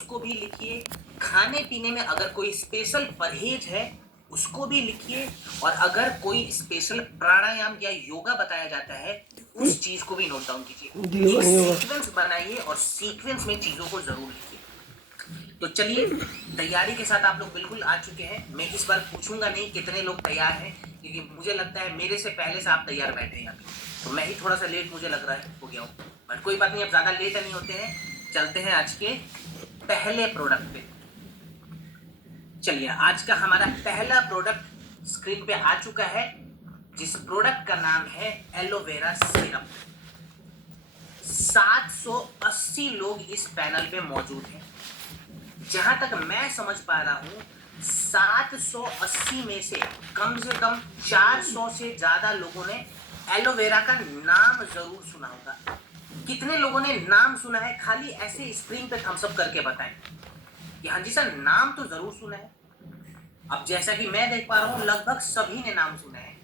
उसको भी लिखिए। खाने पीने में अगर कोई स्पेशल परहेज है उसको भी लिखिए, और अगर कोई स्पेशल प्राणायाम या योगा बताया जाता है उस चीज को भी नोट डाउन कीजिए। एक सीक्वेंस बनाइए और सीक्वेंस में चीजों को जरूर लिखिए। तो चलिए, तैयारी के साथ आप लोग बिल्कुल आ चुके हैं। मैं इस बार पूछूंगा नहीं कितने लोग तैयार हैं, क्योंकि मुझे लगता है मेरे से पहले से आप तैयार बैठे हैं यहाँ पे। तो मैं ही थोड़ा सा लेट मुझे लग रहा है हो गया हूँ, बट कोई बात नहीं, अब ज्यादा लेट नहीं होते हैं। चलते हैं आज के पहले प्रोडक्ट पे। चलिए, आज का हमारा पहला प्रोडक्ट स्क्रीन पे आ चुका है, जिस प्रोडक्ट का नाम है एलोवेरा सिरप। 780 लोग इस पैनल पे मौजूद हैं। जहां तक मैं समझ पा रहा हूं, 780 में से कम 400 से ज्यादा लोगों ने एलोवेरा का नाम जरूर सुना होगा। कितने लोगों ने नाम सुना है, खाली ऐसे स्क्रीन पे थम्स अप करके बताएं कि हाँ जी सर, नाम तो जरूर सुना है। अब जैसा कि मैं देख पा रहा हूं, लगभग सभी ने नाम सुना है।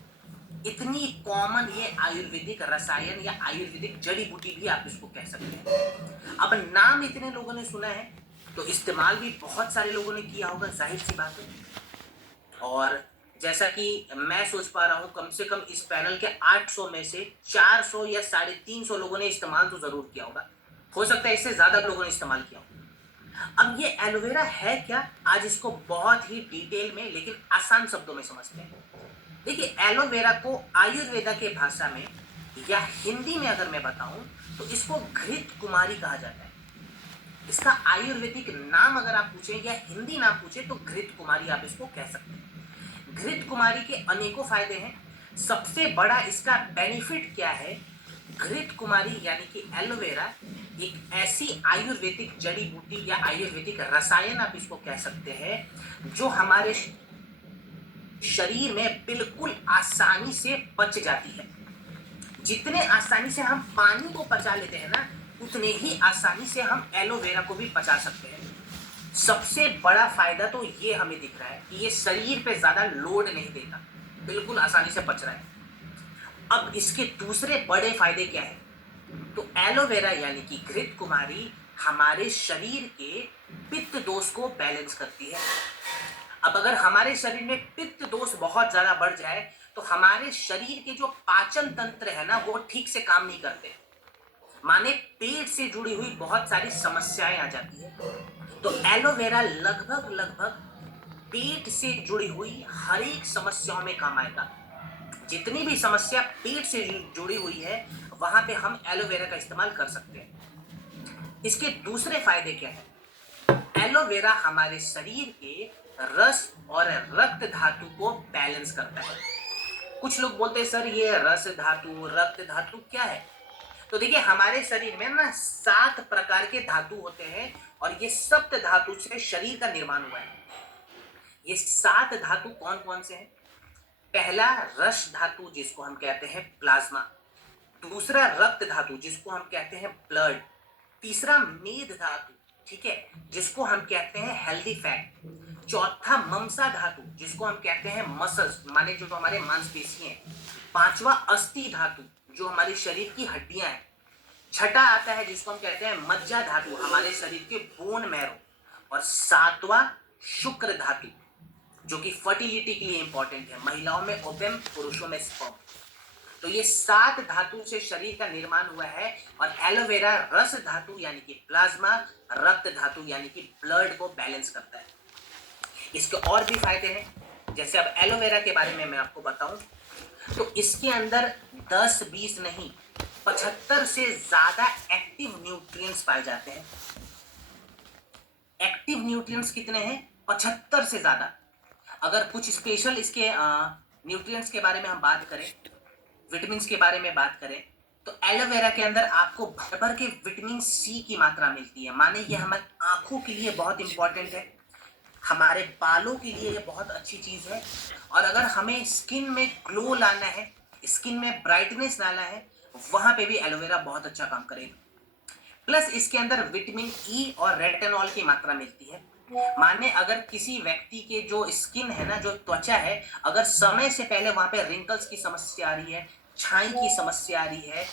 इतनी कॉमन ये आयुर्वेदिक रसायन या आयुर्वेदिक जड़ी बूटी भी आप इसको कह सकते हैं। अब नाम इतने लोगों ने सुना है तो इस्तेमाल भी बहुत सारे लोगों ने किया होगा, जाहिर सी बात है। और जैसा कि मैं सोच पा रहा हूं, कम से कम इस पैनल के 800 में से 400 या 350 लोगों ने इस्तेमाल तो जरूर किया होगा। हो सकता है इससे ज्यादा लोगों ने इस्तेमाल किया होगा। अब ये एलोवेरा है क्या, आज इसको बहुत ही डिटेल में लेकिन आसान शब्दों में समझते हैं। देखिए, एलोवेरा को आयुर्वेदा के भाषा में या हिंदी में अगर मैं बताऊं तो इसको घृत कुमारी कहा जाता है। इसका आयुर्वेदिक नाम अगर आप पूछें या हिंदी नाम पूछें तो घृत कुमारी आप इसको कह सकते हैं। घृत कुमारी के अनेकों फायदे हैं। सबसे बड़ा इसका बेनिफिट क्या है? घृत कुमारी यानी कि एलोवेरा एक ऐसी आयुर्वेदिक जड़ी बूटी या आयुर्वेदिक रसायन आप इसको कह सकते हैं जो हमारे शरीर में बिल्कुल आसानी से पच जाती है। जितने आसानी से हम पानी को पचा लेते हैं ना, उतने ही आसानी से हम एलोवेरा को भी पचा सकते हैं। सबसे बड़ा फायदा तो ये हमें दिख रहा है कि ये शरीर पे ज्यादा लोड नहीं देता, बिल्कुल आसानी से पच रहा है। अब इसके दूसरे बड़े फायदे क्या है? तो एलोवेरा यानी कि घृत कुमारी हमारे शरीर के पित्त दोष को बैलेंस करती है। अब अगर हमारे शरीर में पित्त दोष बहुत ज्यादा बढ़ जाए तो हमारे शरीर के जो पाचन तंत्र है ना, वो ठीक से काम नहीं करते। माने पेट से जुड़ी हुई बहुत सारी समस्याएं आ जाती है। तो एलोवेरा लगभग लगभग पेट से जुड़ी हुई हर एक समस्याओं में काम आएगा। जितनी भी समस्या पेट से जुड़ी हुई है, वहां पे हम एलोवेरा का इस्तेमाल कर सकते हैं। इसके दूसरे फायदे क्या है? एलोवेरा हमारे शरीर के रस और रक्त धातु को बैलेंस करता है। कुछ लोग बोलते हैं सर, ये रस धातु रक्त धातु क्या है? तो देखिए, हमारे शरीर में ना 7 प्रकार के धातु होते हैं और ये सप्त धातु से शरीर का निर्माण हुआ है। ये 7 धातु कौन कौन से हैं? पहला रस धातु जिसको हम कहते हैं प्लाज्मा, दूसरा रक्त धातु जिसको हम कहते हैं ब्लड, तीसरा मेद धातु, ठीक है, जिसको हम कहते हैं हेल्दी फैट, चौथा ममसा धातु जिसको हम कहते हैं मसल्स, माने जो हमारे मांसपेशियां हैं, पांचवा अस्थि धातु जो हमारे शरीर की हड्डियां हैं, छठा आता है जिसको हम कहते हैं मज्जा धातु, हमारे शरीर के बोन मैरो, और सातवां शुक्र धातु जो कि फर्टिलिटी के लिए इंपॉर्टेंट है। महिलाओं में ओवम, पुरुषों में स्पर्म। तो ये 7 धातु से शरीर का निर्माण हुआ है। और एलोवेरा रस धातु यानी कि प्लाज्मा, रक्त धातु यानी कि ब्लड को बैलेंस करता है। इसके और भी फायदे हैं। जैसे अब एलोवेरा के बारे में मैं आपको बताऊं तो इसके अंदर 10-20 नहीं, 75 से ज्यादा एक्टिव न्यूट्रिएंट्स पाए जाते हैं। एक्टिव न्यूट्रिएंट्स कितने हैं? 75 से ज्यादा। अगर कुछ स्पेशल इसके न्यूट्रिएंट्स के बारे में हम बात करें, विटामिन के बारे में बात करें, तो एलोवेरा के अंदर आपको भर भर के विटामिन सी की मात्रा मिलती है। माने ये हमारी आंखों के लिए बहुत इंपॉर्टेंट है, हमारे बालों के लिए ये बहुत अच्छी चीज है। और अगर हमें स्किन में ग्लो लाना है, स्किन में ब्राइटनेस लाना है, वहां पे भी एलोवेरा बहुत अच्छा काम करेगा। प्लस इसके अंदर विटामिन ई और रेटिनॉल की मात्रा मिलती है। माने अगर किसी व्यक्ति के जो स्किन है ना, जो त्वचा है, अगर समय से पहले वहां पे रिंकल्स की समस्या आ रही है, छाई की समस्या आ रही है,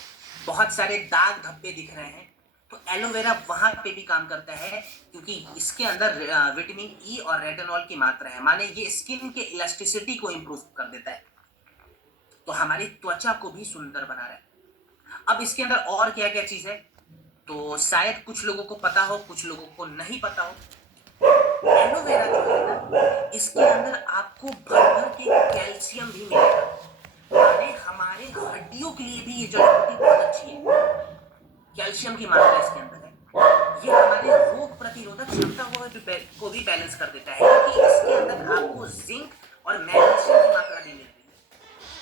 बहुत सारे दाग धब्बे दिख रहे हैं, तो एलोवेरा वहां पे भी काम करता है, क्योंकि इसके अंदर विटामिन ई और रेटिनॉल की मात्रा है, माने ये स्किन के इलास्टिसिटी को इंप्रूव कर देता है, तो हमारी त्वचा को भी सुंदर बना रहा है। अब इसके अंदर और क्या क्या चीज है, तो शायद कुछ लोगों को पता हो, कुछ लोगों को नहीं पता हो। एलोवेरा जो है ना, इसके अंदर आपको भर भर के कैल्शियम भी मिलेगा, माने हमारे हड्डियों के लिए भी ये जड़ी बूटी बहुत अच्छी है। कैल्शियम की मात्रा इसके अंदर है, ये हमारे रोग प्रतिरोधक क्षमता को भी बैलेंस कर देता है, क्योंकि इसके अंदर आपको जिंक और मैग्नीशियम की मात्रा भी मिल रही है।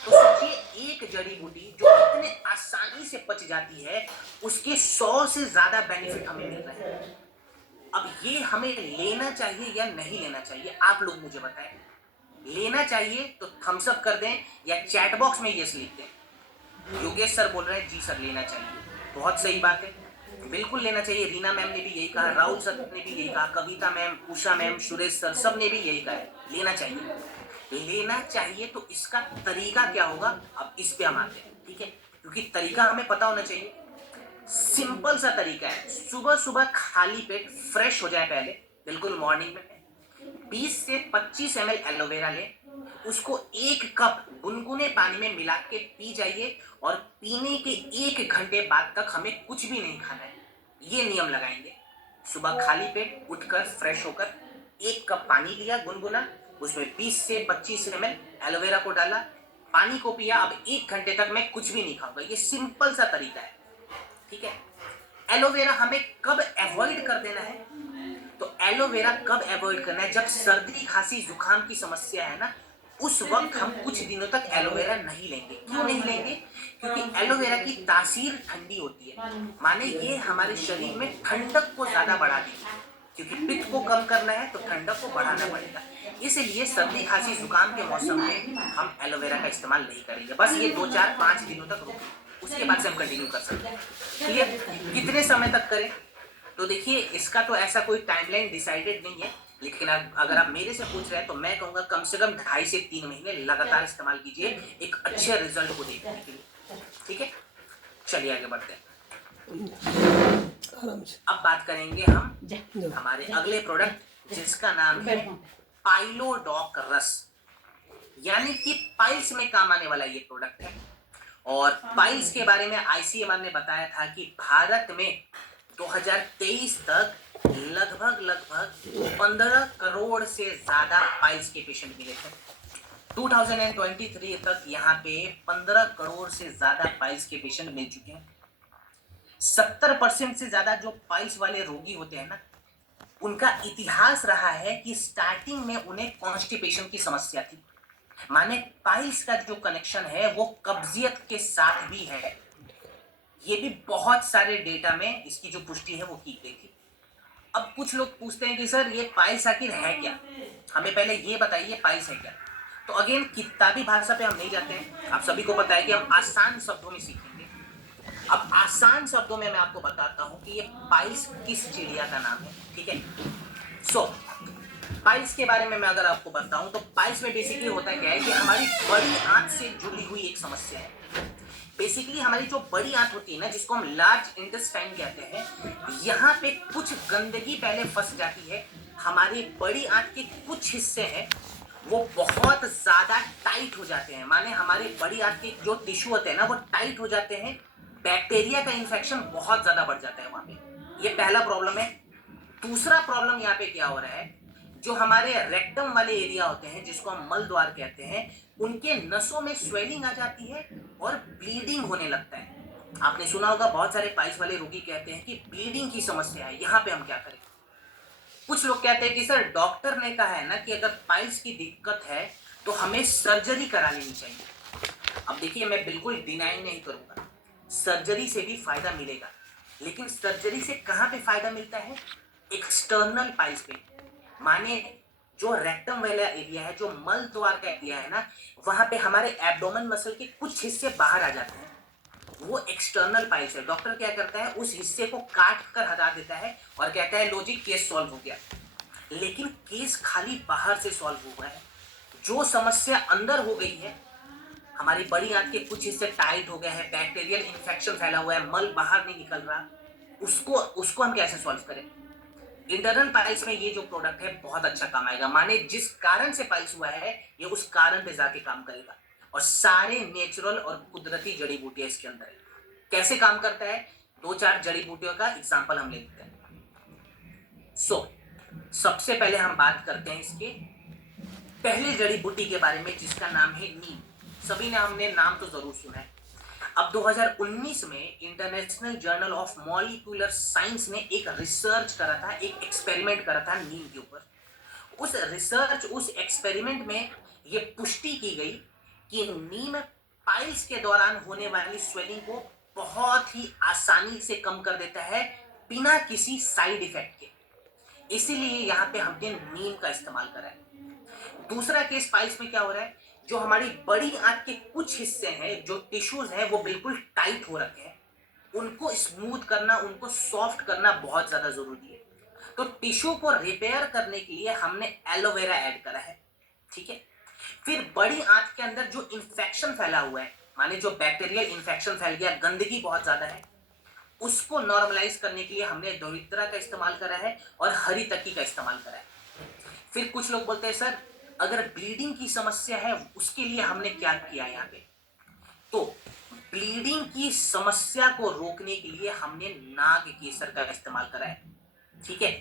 तो सोचिए, एक जड़ी बूटी जो इतने आसानी से पच जाती है, उसके 100 से ज्यादा बेनिफिट हमें मिल रहे हैं। अब ये हमें लेना चाहिए या नहीं लेना चाहिए, आप लोग मुझे बताएं। लेना चाहिए तो थम्स अप कर दें, या चैट बॉक्स में यस लिख दें। योगेश सर बोल रहे हैं जी सर लेना चाहिए, बहुत सही बात है, बिल्कुल लेना चाहिए। रीना मैम ने भी यही कहा, राहुल सर ने भी यही कहा, कविता ma'am, Usha ma'am, Suresh sir, सब ने भी यही कहा है, लेना चाहिए। लेना चाहिए तो इसका तरीका क्या होगा, अब इस पे हम आते हैं, ठीक है, क्योंकि तरीका हमें पता होना चाहिए। सिंपल सा तरीका है, सुबह सुबह खाली पेट फ्रेश हो जाए, पहले बिल्कुल मॉर्निंग में 20 से 25 ml एलोवेरा लें, उसको 1 कप गुनगुने पानी में मिला के पी जाइए, और पीने के 1 घंटे बाद तक हमें कुछ भी नहीं खाना है। ये नियम लगाएंगे, सुबह खाली पेट उठकर फ्रेश होकर 1 कप पानी लिया गुनगुना, उसमें 20 से 25 ml एलोवेरा को डाला, पानी को पिया, अब 1 घंटे तक मैं कुछ भी नहीं खाऊंगा। ये सिंपल सा तरीका है, ठीक है। एलोवेरा हमें कब अवॉइड कर देना है, तो एलोवेरा कब अवॉइड करना है, जब सर्दी खांसी जुकाम की समस्या है ना, उस वक्त हम कुछ दिनों तक एलोवेरा नहीं लेंगे। क्यों नहीं लेंगे, क्योंकि एलोवेरा की तासीर ठंडी होती है, माने ये हमारे शरीर में ठंडक को ज्यादा बढ़ा देगी, क्योंकि पित्त को कम करना है तो ठंडक को बढ़ाना पड़ेगा। इसलिए सर्दी खांसी जुकाम के मौसम में हम एलोवेरा का इस्तेमाल नहीं करेंगे। बस ये 2 4 5 दिनों तक रुकें, उसके बाद से हम कंटिन्यू कर सकते हैं। क्लियर, कितने समय तक करें, तो देखिए इसका तो ऐसा कोई टाइमलाइन डिसाइडेड नहीं है, लेकिन अगर आप मेरे से पूछ रहे हैं तो मैं कहूंगा कम से कम 2.5 से 3 महीने लगातार इस्तेमाल कीजिए एक अच्छे रिजल्ट को देखने के लिए, ठीक है। चलिए आगे बढ़ते हैं। अब बात करेंगे हम हमारे अगले प्रोडक्ट, जिसका नाम है पाइलोडॉक रस, यानी कि पाइल्स में काम आने वाला ये प्रोडक्ट है। और पाइल्स के बारे में आईसीएमआर ने बताया था कि भारत में 2023 तक लगभग 15 करोड़ से ज्यादा पाइल्स के पेशेंट मिले थे। 2023 तक यहाँ पे 15 करोड़ से ज्यादा पाइल्स के पेशेंट मिल चुके हैं। 70% से ज्यादा जो पाइल्स वाले रोगी होते हैं ना, उनका इतिहास रहा है कि स्टार्टिंग में उन्हें कॉन्स्टिपेशन की समस्या थी, माने पाइल्स का जो कनेक्शन है वो कब्जियत के साथ भी है। ये भी बहुत सारे डेटा में इसकी जो पुष्टि है वो की गई थी। अब कुछ लोग पूछते हैं कि सर ये पाइल्स आखिर है क्या, हमें पहले ये बताइए पाइल्स है क्या। तो अगेन किताबी भाषा पे हम नहीं जाते हैं, आप सभी को पता है कि हम आसान शब्दों में सीखेंगे। अब आसान शब्दों में मैं आपको बताता हूं कि ये पाइल्स किस चिड़िया का नाम है, ठीक है। सो पाइल्स के बारे में मैं अगर आपको बताऊं तो पाइल्स में बेसिकली होता क्या है कि हमारी बड़ी आंत से जुड़ी हुई एक समस्या है। बेसिकली हमारी जो बड़ी आंत होती है ना, जिसको हम लार्ज इंटेस्टाइन कहते हैं, यहाँ पे कुछ गंदगी पहले फंस जाती है। हमारी बड़ी आंत के कुछ हिस्से हैं वो बहुत ज्यादा टाइट हो जाते हैं, माने हमारी बड़ी आंत के जो टिश्यू होते हैं ना वो टाइट हो जाते हैं, बैक्टीरिया का इन्फेक्शन बहुत ज्यादा बढ़ जाता है वहां पे। ये पहला प्रॉब्लम है। दूसरा प्रॉब्लम यहाँ पे क्या हो रहा है, जो हमारे रेक्टम वाले एरिया होते हैं जिसको हम मल द्वार कहते हैं, उनके नसों में स्वेलिंग आ जाती है और ब्लीडिंग होने लगता है। आपने सुना होगा बहुत सारे पाइल्स वाले रोगी कहते हैं कि ब्लीडिंग की समस्या है, यहाँ पे हम क्या करें। कुछ लोग कहते हैं कि सर डॉक्टर ने कहा है ना कि अगर पाइल्स की दिक्कत है तो हमें सर्जरी करा लेनी चाहिए। अब देखिए मैं बिल्कुल डिनाई नहीं करूंगा, सर्जरी से भी फायदा मिलेगा, लेकिन सर्जरी से कहाँ पे फायदा मिलता है, एक्सटर्नल पाइल्स पे, माने जो रेक्टम वाला एरिया है, जो मल द्वार का एरिया है ना, वहां पे हमारे एब्डोमेन मसल के कुछ हिस्से बाहर आ जाते हैं, वो एक्सटर्नल पाइल्स है। डॉक्टर क्या करता है, उस हिस्से को काट कर हटा देता है और कहता है लो जी केस सॉल्व हो गया। लेकिन केस खाली बाहर से सॉल्व हुआ है, जो समस्या अंदर हो गई है, हमारी बड़ी आंत के कुछ हिस्से टाइट हो गए हैं, बैक्टीरियल इन्फेक्शन फैला हुआ है, मल बाहर नहीं निकल रहा, उसको उसको हम कैसे सॉल्व करें। इंटरनल पाइल्स में ये जो प्रोडक्ट है बहुत अच्छा काम आएगा, माने जिस कारण से पाइल्स हुआ है ये उस कारण पे जाके काम करेगा, और सारे नेचुरल और कुदरती जड़ी बूटियां इसके अंदर है। कैसे काम करता है, दो चार जड़ी बूटियों का एग्जाम्पल हम लेते हैं। सबसे पहले हम बात करते हैं इसके पहले जड़ी बूटी के बारे में जिसका नाम है नीम। सभी ने हमने नाम तो जरूर सुना है। अब 2019 में international journal of molecular science ने एक रिसर्च करा था, एक एक्सपेरिमेंट करा था नीम के ऊपर। उस एक्सपेरिमेंट में ये पुष्टि की गई कि नीम पाइल्स के दौरान होने वाली स्वेलिंग को बहुत ही आसानी से कम कर देता है बिना किसी साइड इफेक्ट के। इसीलिए यहाँ पे हमने नीम का इस्तेमाल करा है। दूसरा केस पाइल्स में क्या हो रहा है, जो हमारी बड़ी आंत के कुछ हिस्से हैं, जो टिश्यूज हैं, वो बिल्कुल टाइट हो रखे हैं, उनको स्मूथ करना, उनको सॉफ्ट करना बहुत ज्यादा जरूरी है। तो टिश्यू को रिपेयर करने के लिए हमने एलोवेरा ऐड करा है, ठीक है। फिर बड़ी आंत के अंदर जो इंफेक्शन फैला हुआ है, माने जो बैक्टीरियल इंफेक्शन फैल गया, गंदगी बहुत ज्यादा है, उसको नॉर्मलाइज करने के लिए हमने दोहित्रा का इस्तेमाल करा है और हरी तकी का इस्तेमाल करा है। फिर कुछ लोग बोलते हैं सर अगर ब्लीडिंग की समस्या है उसके लिए हमने क्या किया यहाँ पे, तो ब्लीडिंग की समस्या को रोकने के लिए हमने नाग केसर का इस्तेमाल करा है, ठीक है।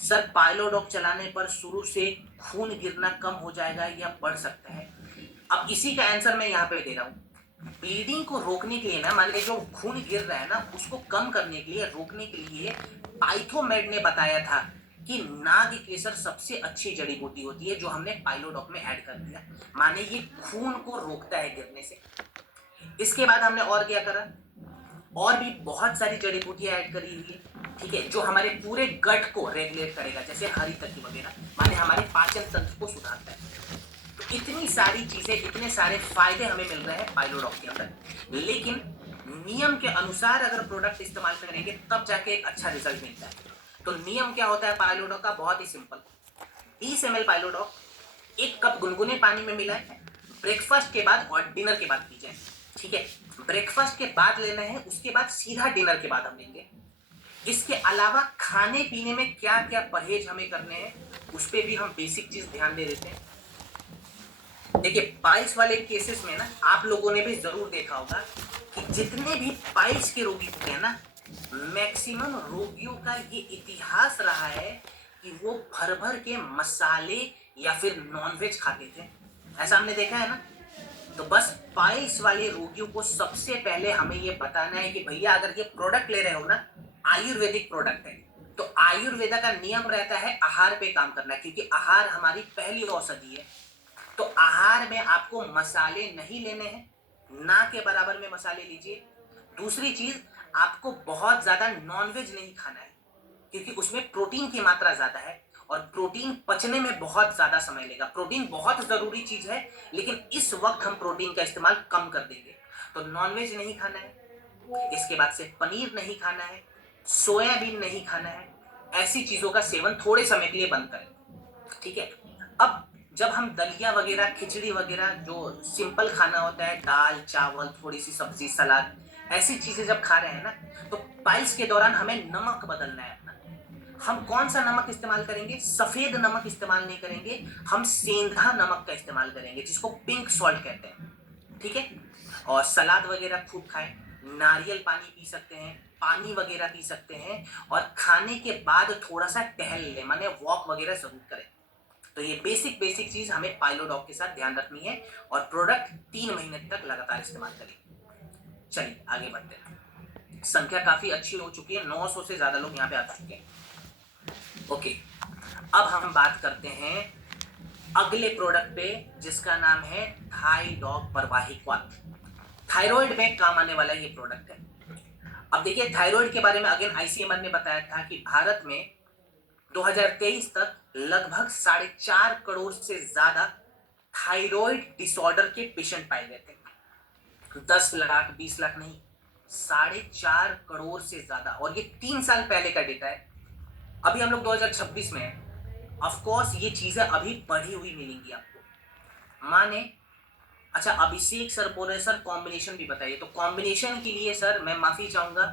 सर पाइलोडॉक चलाने पर शुरू से खून गिरना कम हो जाएगा या बढ़ सकता है। अब इसी का आंसर मैं यहाँ पे दे रहा हूँ। ब्लीडिंग को रोकने के लिए ना, मान लीजिए जो खून गिर रहा है ना, उसको कम करने के लिए, रोकने के लिए पाइथोमेड ने बताया था कि नाग केसर सबसे अच्छी जड़ी बूटी होती है, जो हमने पाइलोडॉक में ऐड कर दिया, माने ये खून को रोकता है गिरने से। इसके बाद हमने और क्या करा, और भी बहुत सारी जड़ी बूटियां ऐड करी हुई है, ठीक है, जो हमारे पूरे गट को रेगुलेट करेगा, जैसे हरी तत्व वगैरह, माने हमारे पाचन तंत्र को सुधारता है। तो इतनी सारी चीजें, इतने सारे फायदे हमें मिल रहे हैं पाइलोडॉक के अंदर। लेकिन नियम के अनुसार अगर प्रोडक्ट इस्तेमाल करेंगे तब जाके एक अच्छा रिजल्ट मिलता है। तो नियम क्या होता है पाइलोडॉक का, बहुत ही सिंपल। 20 ml पाइलोडॉक 1 कप गुनगुने पानी में मिलाएं, ब्रेकफास्ट के बाद और डिनर के बाद पी जाए, ठीक है। ब्रेकफास्ट के बाद लेना है, उसके बाद सीधा डिनर के बाद हम लेंगे। इसके अलावा खाने पीने में क्या क्या परहेज हमें करने हैं उस पर भी हम बेसिक चीज ध्यान दे देते हैं। देखिए पाइल्स वाले केसेस में ना आप लोगों ने भी जरूर देखा होगा कि जितने भी पाइल्स के रोगी होते हैं ना, मैक्सिमम रोगियों का ये इतिहास रहा है कि वो भर भर के मसाले या फिर नॉनवेज खाते थे, ऐसा हमने देखा है ना। तो बस पाइल्स वाले रोगियों को सबसे पहले हमें ये बताना है कि भैया अगर ये प्रोडक्ट ले रहे हो ना, आयुर्वेदिक प्रोडक्ट है, तो आयुर्वेदा का नियम रहता है आहार पे काम करना, क्योंकि आहार हमारी पहली औषधि है। तो आहार में आपको मसाले नहीं लेने हैं, ना के बराबर में मसाले लीजिए। दूसरी चीज, आपको बहुत ज्यादा नॉनवेज नहीं खाना है, क्योंकि उसमें प्रोटीन की मात्रा ज्यादा है और प्रोटीन पचने में बहुत ज्यादा समय लेगा। प्रोटीन बहुत जरूरी चीज है, लेकिन इस वक्त हम प्रोटीन का इस्तेमाल कम कर देंगे। तो नॉनवेज नहीं खाना है, इसके बाद से पनीर नहीं खाना है, सोयाबीन नहीं खाना है, ऐसी चीजों का सेवन थोड़े समय के लिए बंद करें, ठीक है। अब जब हम दलिया वगैरह, खिचड़ी वगैरह, जो सिंपल खाना होता है, दाल चावल, थोड़ी सी सब्जी, सलाद, ऐसी चीजें जब खा रहे हैं ना, तो पाइल्स के दौरान हमें नमक बदलना है अपना। हम कौन सा नमक इस्तेमाल करेंगे, सफेद नमक इस्तेमाल नहीं करेंगे, हम सेंधा नमक का इस्तेमाल करेंगे, जिसको पिंक सॉल्ट कहते हैं, ठीक है। और सलाद वगैरह खूब खाएं, नारियल पानी पी सकते हैं, पानी वगैरह पी सकते हैं, और खाने के बाद थोड़ा सा टहल लें, माने वॉक वगैरह जरूर करें। तो ये बेसिक बेसिक चीज हमें पाइलोडॉक के साथ ध्यान रखनी है, और प्रोडक्ट 3 महीने तक लगातार इस्तेमाल करें। चलिए आगे बढ़ते हैं। संख्या काफी अच्छी हो चुकी है, 900 से ज्यादा लोग यहाँ पे आ चुके हैं। ओके, अब हम बात करते हैं अगले प्रोडक्ट पे, जिसका नाम है थाइडॉग परवाहिक वात। थायराइड में काम आने वाला ये प्रोडक्ट है। अब देखिए थायराइड के बारे में अगेन आईसीएमआर ने बताया था कि भारत में 2023 तक लगभग 4.5 करोड़ से ज्यादा थायराइड डिसऑर्डर के पेशेंट पाए गए थे। 10 लाख 20 लाख नहीं, 4.5 करोड़ से ज्यादा, और ये 3 साल पहले का डेटा है। अभी हम लोग 2026 में हैं। ऑफ कोर्स ये चीजें अभी बढ़ी हुई मिलेंगी आपको, माने। अच्छा अभिषेक सर बोल रहे सर कॉम्बिनेशन भी बताइए, तो कॉम्बिनेशन के लिए सर मैं माफी चाहूंगा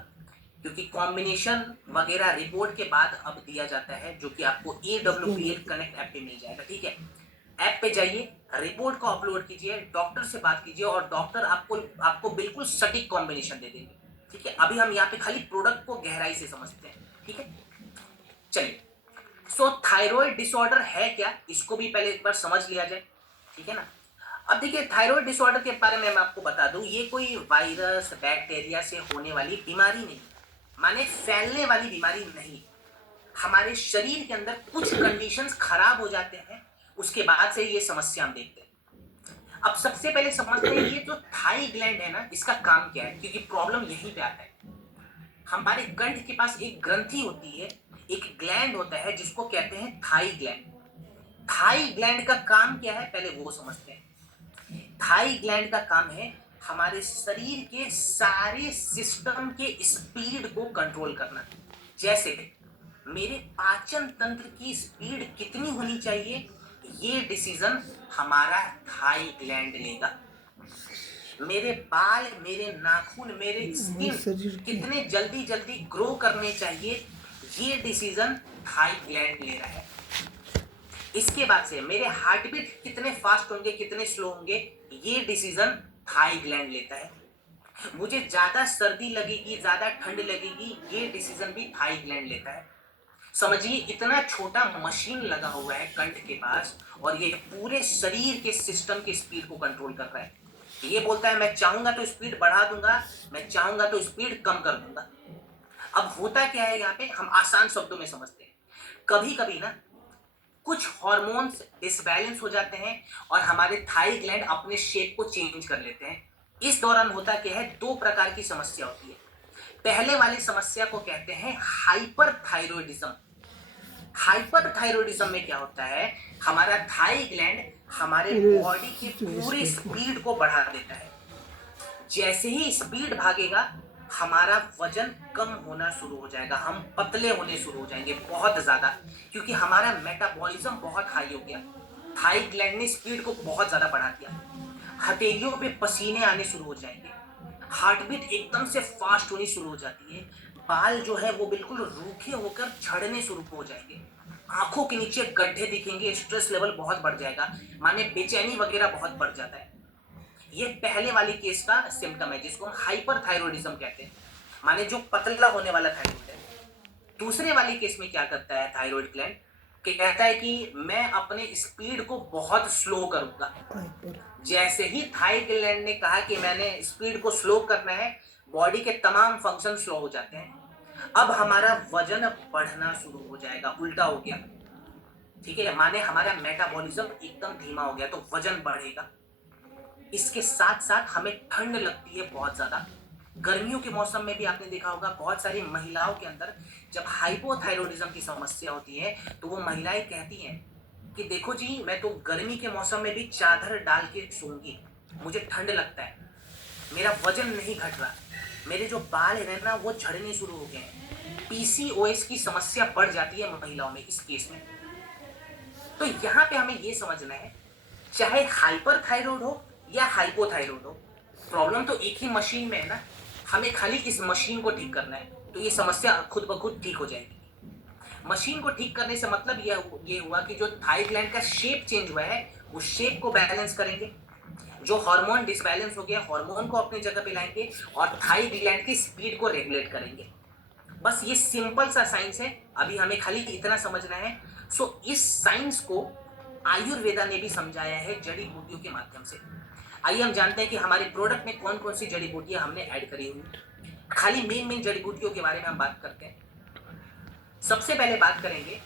क्योंकि कॉम्बिनेशन वगैरह रिपोर्ट के बाद अब दिया जाता है, जो कि आपको AWPL कनेक्ट ऐप पे मिल जाएगा। ठीक है, ऐप पे जाइए, रिपोर्ट को अपलोड कीजिए, डॉक्टर से बात कीजिए और डॉक्टर आपको आपको बिल्कुल सटीक कॉम्बिनेशन दे देंगे। ठीक है, अभी हम यहाँ पे खाली प्रोडक्ट को गहराई से समझते हैं। ठीक है, चलिए। सो थायराइड डिसऑर्डर है क्या, इसको भी पहले एक बार समझ लिया जाए। ठीक है ना। अब देखिए, थायराइड डिसऑर्डर के बारे में मैं आपको बता दूं, ये कोई वायरस बैक्टीरिया से होने वाली बीमारी नहीं, माने फैलने वाली बीमारी नहीं। हमारे शरीर के अंदर कुछ कंडीशंस खराब हो जाते हैं, उसके बाद से ये समस्या हम देखते हैं। अब सबसे पहले समझते हैं ये जो थाई ग्लैंड है ना, इसका काम क्या है, क्योंकि प्रॉब्लम यहीं पे आता है। हमारे कंठ के पास एक ग्रंथि होती है, एक ग्लैंड होता है जिसको कहते हैं थाई ग्लैंड। थाई ग्लैंड का काम क्या है, पहले वो समझते हैं। थाई ग्लैंड का काम है हमारे शरीर के सारे सिस्टम के स्पीड को कंट्रोल करना। जैसे मेरे पाचन तंत्र की स्पीड कितनी होनी चाहिए, ये डिसीजन हमारा थाई ग्लैंड लेगा। मेरे बाल, मेरे नाखून, मेरे स्किन कितने जल्दी जल्दी ग्रो करने चाहिए, ये डिसीजन थाई ग्लैंड ले रहा है। इसके बाद से मेरे हार्ट बीट कितने फास्ट होंगे, कितने स्लो होंगे, ये डिसीजन थाई ग्लैंड लेता है। मुझे ज्यादा सर्दी लगेगी, ज्यादा ठंड लगेगी, ये डिसीजन भी थाई ग्लैंड लेता है। समझिए, इतना छोटा मशीन लगा हुआ है कंठ के पास और ये पूरे शरीर के सिस्टम की स्पीड को कंट्रोल कर रहा है। ये बोलता है मैं चाहूंगा तो स्पीड बढ़ा दूंगा, मैं चाहूंगा तो स्पीड कम कर दूंगा। अब होता क्या है, यहाँ पे हम आसान शब्दों में समझते हैं। कभी कभी ना कुछ हार्मोन्स डिसबैलेंस हो जाते हैं और हमारे थाई ग्लैंड अपने शेप को चेंज कर लेते हैं। इस दौरान होता क्या है, दो प्रकार की समस्या होती है। पहले वाली समस्या को कहते हैं हाइपरथायरॉयडिज्म। हाइपरथायरॉयडिज्म में क्या होता है, हमारा थाई ग्लैंड हमारे बॉडी के पूरे स्पीड को बढ़ा देता है। जैसे ही स्पीड भागेगा, हमारा वजन कम होना शुरू हो जाएगा, हम पतले होने शुरू हो जाएंगे बहुत ज्यादा, क्योंकि हमारा मेटाबॉलिज्म बहुत हाई हो गया। थाई ग्लैंड ने स्पीड को बहुत ज्यादा बढ़ा दिया। हथेलियों पे पसीने आने शुरू हो जाएंगे, हार्ट बीट एकदम से फास्ट होनी शुरू हो जाती है, बाल जो है वो बिल्कुल रूखे होकर झड़ने शुरू हो जाएंगे, आंखों के नीचे गड्ढे दिखेंगे, स्ट्रेस लेवल बहुत बढ़ जाएगा, माने बेचैनी वगैरह बहुत बढ़ जाता है। ये पहले वाली केस का सिम्टम है, जिसको हम हाइपरथायरॉयडिज्म कहते हैं, माने जो पतला होने वाला थायराइड है। दूसरे वाली केस में क्या करता है थायराइड ग्लैंड, कि कहता है कि मैं अपने स्पीड को बहुत स्लो करूंगा। जैसे ही थाई ग्लैंड ने कहा कि मैंने स्पीड को स्लो करना है, बॉडी के तमाम फंक्शन स्लो हो जाते हैं। अब हमारा वजन बढ़ना शुरू हो जाएगा, उल्टा हो गया। ठीक है, माने हमारा मेटाबॉलिज्म एकदम धीमा हो गया, तो वजन बढ़ेगा। इसके साथ साथ हमें ठंड लगती है बहुत ज्यादा। गर्मियों के मौसम में भी आपने देखा होगा, बहुत सारी महिलाओं के अंदर जब हाइपोथायरॉयडिज्म की समस्या होती है, तो वो महिलाएं कहती हैं कि देखो जी, मैं तो गर्मी के मौसम में भी चादर डाल के सोऊंगी, मुझे ठंड लगता है, मेरा वजन नहीं घट रहा, मेरे जो बाल है ना वो झड़ने शुरू हो गए हैं। PCOS की समस्या बढ़ जाती है महिलाओं में इस केस में। तो यहाँ पे हमें ये समझना है, चाहे हाइपरथायरॉयड हो या हाइपोथायरॉयड हो, प्रॉब्लम तो एक ही मशीन में है ना, हमें खाली इस मशीन को ठीक करना है, तो ये समस्या खुद ब खुद ठीक हो जाएगी। मशीन को ठीक करने से मतलब ये हुआ कि जो थाई ग्लैंड का शेप चेंज हुआ है, उस शेप को बैलेंस करेंगे। जो हार्मोन डिसबैलेंस हो गया, हार्मोन को अपनी जगह पे लाएंगे और थाई ग्लैंड की स्पीड को रेगुलेट करेंगे। बस ये सिंपल सा साइंस है, अभी हमें खाली इतना समझना है। सो इस साइंस को आयुर्वेदा ने भी समझाया है जड़ी बूटियों के माध्यम से। आइए हम जानते हैं कि हमारे प्रोडक्ट में कौन कौन सी जड़ी बूटियां हमने ऐड करी हुई। खाली मेन जड़ी बूटियों के बारे में हम बात करते हैं। सबसे पहले बात करेंगे,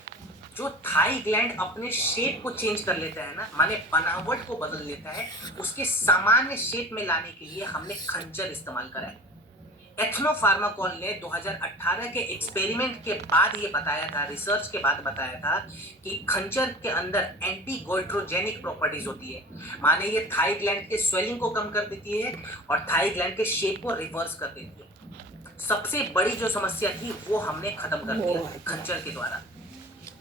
जो थाई ग्लैंड अपने शेप को चेंज कर लेता है ना, माने बनावट को बदल लेता है, उसके सामान्य शेप में लाने के लिए हमने खंजर इस्तेमाल करा है। एथनोफार्माकोल ने 2018 के एक्सपेरिमेंट के बाद ये बताया था, रिसर्च के बाद बताया था कि खंजर के अंदर एंटी गोइट्रोजेनिक प्रॉपर्टीज होती है, माने ये थाई ग्लैंड के स्वेलिंग को कम कर देती है और थाई ग्लैंड के शेप को रिवर्स कर देती है। सबसे बड़ी जो समस्या थी वो हमने खत्म कर दिया खंजर के द्वारा।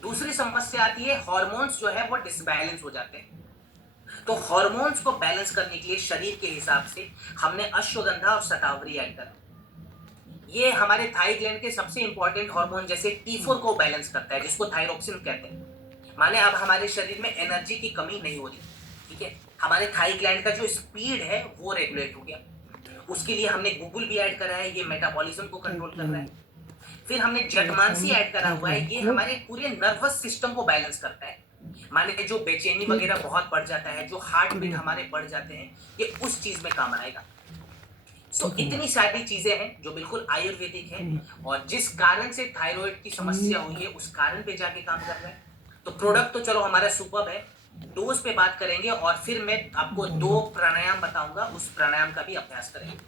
दूसरी समस्या आती है, हार्मोन्स जो है वो डिसबैलेंस हो जाते हैं। तो हार्मोन्स को बैलेंस करने के लिए शरीर के हिसाब से हमने अश्वगंधा और शतावरी ऐड करा। ये हमारे थाई ग्लैंड के सबसे इंपॉर्टेंट हार्मोन जैसे T4 को बैलेंस करता है, जिसको थायरोक्सिन कहते हैं। माने अब हमारे शरीर में एनर्जी की कमी नहीं हो रही, ठीक है। हमारे थाई ग्लैंड का जो स्पीड है वो रेगुलेट हो गया। उसके लिए हमने गूगल भी ऐड करा है, ये मेटाबॉलिज्म को कंट्रोल कर रहा है। फिर हमने जटमांसी ऐड करा हुआ है, ये हमारे पूरे नर्वस सिस्टम को बैलेंस करता है। माने जो बेचैनी वगैरह बहुत बढ़ जाता है, जो हार्ट बीट हमारे बढ़ जाते हैं, ये उस चीज में काम आएगा। सो इतनी सारी चीजें हैं जो बिल्कुल आयुर्वेदिक है, और जिस कारण से थायराइड की समस्या हुई है उस कारण पे जाके काम कर रहा है। तो प्रोडक्ट तो चलो हमारा सुपर्ब है, डोज पे बात करेंगे और फिर मैं आपको 2 प्राणायाम बताऊंगा, उस प्राणायाम का भी अभ्यास करेंगे।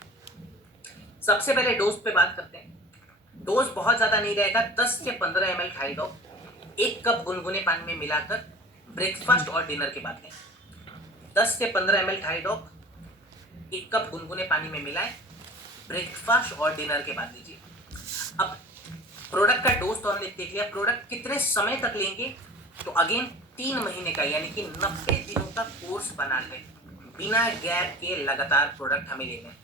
सबसे पहले डोज पे बात करते हैं। डोज बहुत ज्यादा नहीं रहेगा, 10 से 15 ml थाइरोइड 1 कप गुनगुने पानी में मिलाकर ब्रेकफास्ट और डिनर के बाद लें। 10 से 15 ml थाइरोइड 1 कप गुनगुने पानी में मिलाएं, ब्रेकफास्ट और डिनर के बाद लीजिए। अब प्रोडक्ट का डोज तो हमने देख लिया, प्रोडक्ट कितने समय तक लेंगे, तो अगेन 3 महीने का यानी कि 90 दिनों का कोर्स बना लें, बिना गैप के लगातार प्रोडक्ट हमें लेने हैं।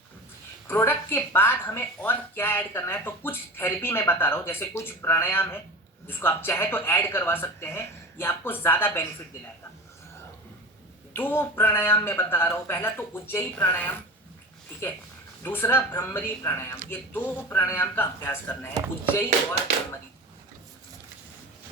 प्रोडक्ट के बाद हमें और क्या ऐड करना है, तो कुछ थेरेपी मैं बता रहा हूं, जैसे कुछ प्राणायाम है जिसको आप चाहे तो ऐड करवा सकते हैं, ये आपको ज्यादा बेनिफिट दिलाएगा। 2 प्राणायाम मैं बता रहा हूं, पहला तो उज्जयी प्राणायाम, ठीक है, दूसरा भ्रमरी प्राणायाम। ये 2 प्राणायाम का अभ्यास करना है, उज्जयी और भ्रमरी।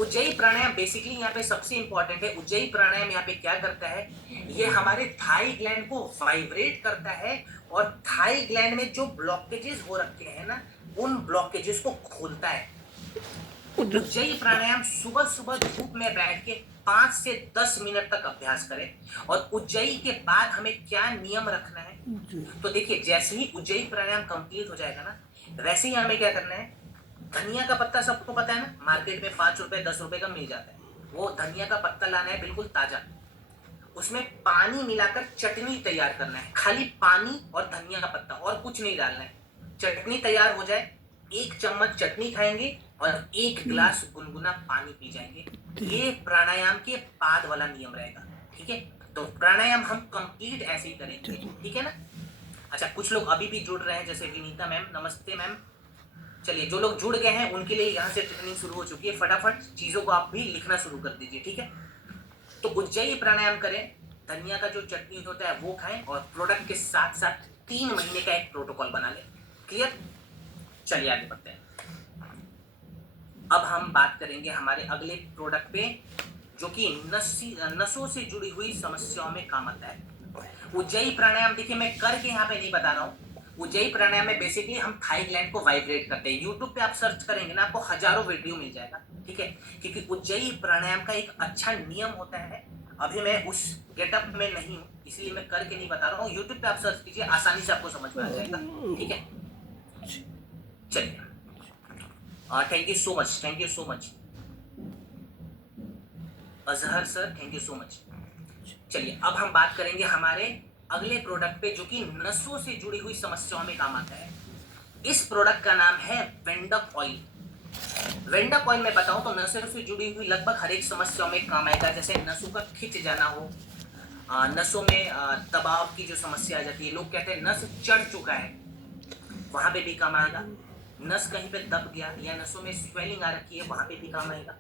उज्जयी प्राणायाम बेसिकली यहाँ पे सबसे इंपॉर्टेंट है। उज्जयी प्राणायाम यहाँ पे क्या करता है, ये हमारे थाई ग्लैंड को वाइब्रेट करता है और थाई ग्लैंड में जो ब्लॉकेजेस हो रखे हैं ना, उन ब्लॉकेजेस को खोलता है। उज्जयी प्राणायाम सुबह सुबह धूप में बैठ के 5 से 10 मिनट तक अभ्यास करें। और उज्जयी के बाद हमें क्या नियम रखना है, तो देखिए जैसे ही उज्जयी प्राणायाम कंप्लीट हो जाएगा ना, वैसे ही हमें क्या करना है, धनिया का पत्ता सबको पता है ना, मार्केट में 5 रुपए 10 रुपए का मिल जाता है, वो धनिया का पत्ता लाना है बिल्कुल ताजा, उसमें पानी मिलाकर चटनी तैयार करना है। खाली पानी और धनिया का पत्ता, और कुछ नहीं डालना है। चटनी तैयार हो जाए, 1 चम्मच चटनी खाएंगे और 1 गिलास गुनगुना पानी पी जाएंगे। ये प्राणायाम के बाद वाला नियम रहेगा, ठीक है। तो प्राणायाम हम कंप्लीट ऐसे ही करेंगे, ठीक है ना। अच्छा, कुछ लोग अभी भी जुड़ रहे हैं, जैसे विनीता मैम, नमस्ते मैम। चलिए, जो लोग जुड़ गए हैं उनके लिए यहाँ से ट्रेनिंग शुरू हो चुकी है, फटाफट चीजों को आप भी लिखना शुरू कर दीजिए, ठीक है। तो उज्जयी प्राणायाम करें, धनिया का जो चटनी होता है वो खाएं, और प्रोडक्ट के साथ साथ 3 महीने का एक प्रोटोकॉल बना लें। क्लियर? चलिए आगे बढ़ते हैं। अब हम बात करेंगे हमारे अगले प्रोडक्ट पे, जो कि नसों से जुड़ी हुई समस्याओं में काम आता है। उज्जयी प्राणायाम देखिए मैं करके यहाँ पे नहीं बता रहा हूँ। उज्जयी प्राणायाम में बेसिकली हम थाई ग्लैंड को वाइब्रेट करते हैं। यूट्यूब पे आप सर्च करेंगे ना, आपको हजारों वीडियो मिल जाएगा, ठीक है। क्योंकि उज्जयी प्राणायाम का एक अच्छा नियम होता है। अभी मैं उस गेटअप में नहीं हूँ, इसलिए मैं करके नहीं बता रहा हूँ। यूट्यूब पे आप सर्च कीजिए, आसानी से आपको समझ में आ जाएगा, ठीक है। चलिए, thank you so much, thank you so much Azhar sir, thank you so much. चलिए, अब हम बात करेंगे हमारे अगले प्रोडक्ट पे, जो कि नसों से जुड़ी हुई समस्याओं में काम आता है। इस प्रोडक्ट का नाम है वेंडक ऑयल। वेंडक ऑयल मैं बताऊं तो नसों से जुड़ी हुई लगभग हर एक समस्याओं में काम आएगा। जैसे नसों का खिंच जाना हो, नसों में दबाव की जो समस्या आ जाती है, लोग कहते हैं नस चढ़ चुका है, वहां पे भी काम आएगा। नस कहीं पे दब गया या नसों में स्वेलिंग आ रखी है, वहां पे भी काम आएगा।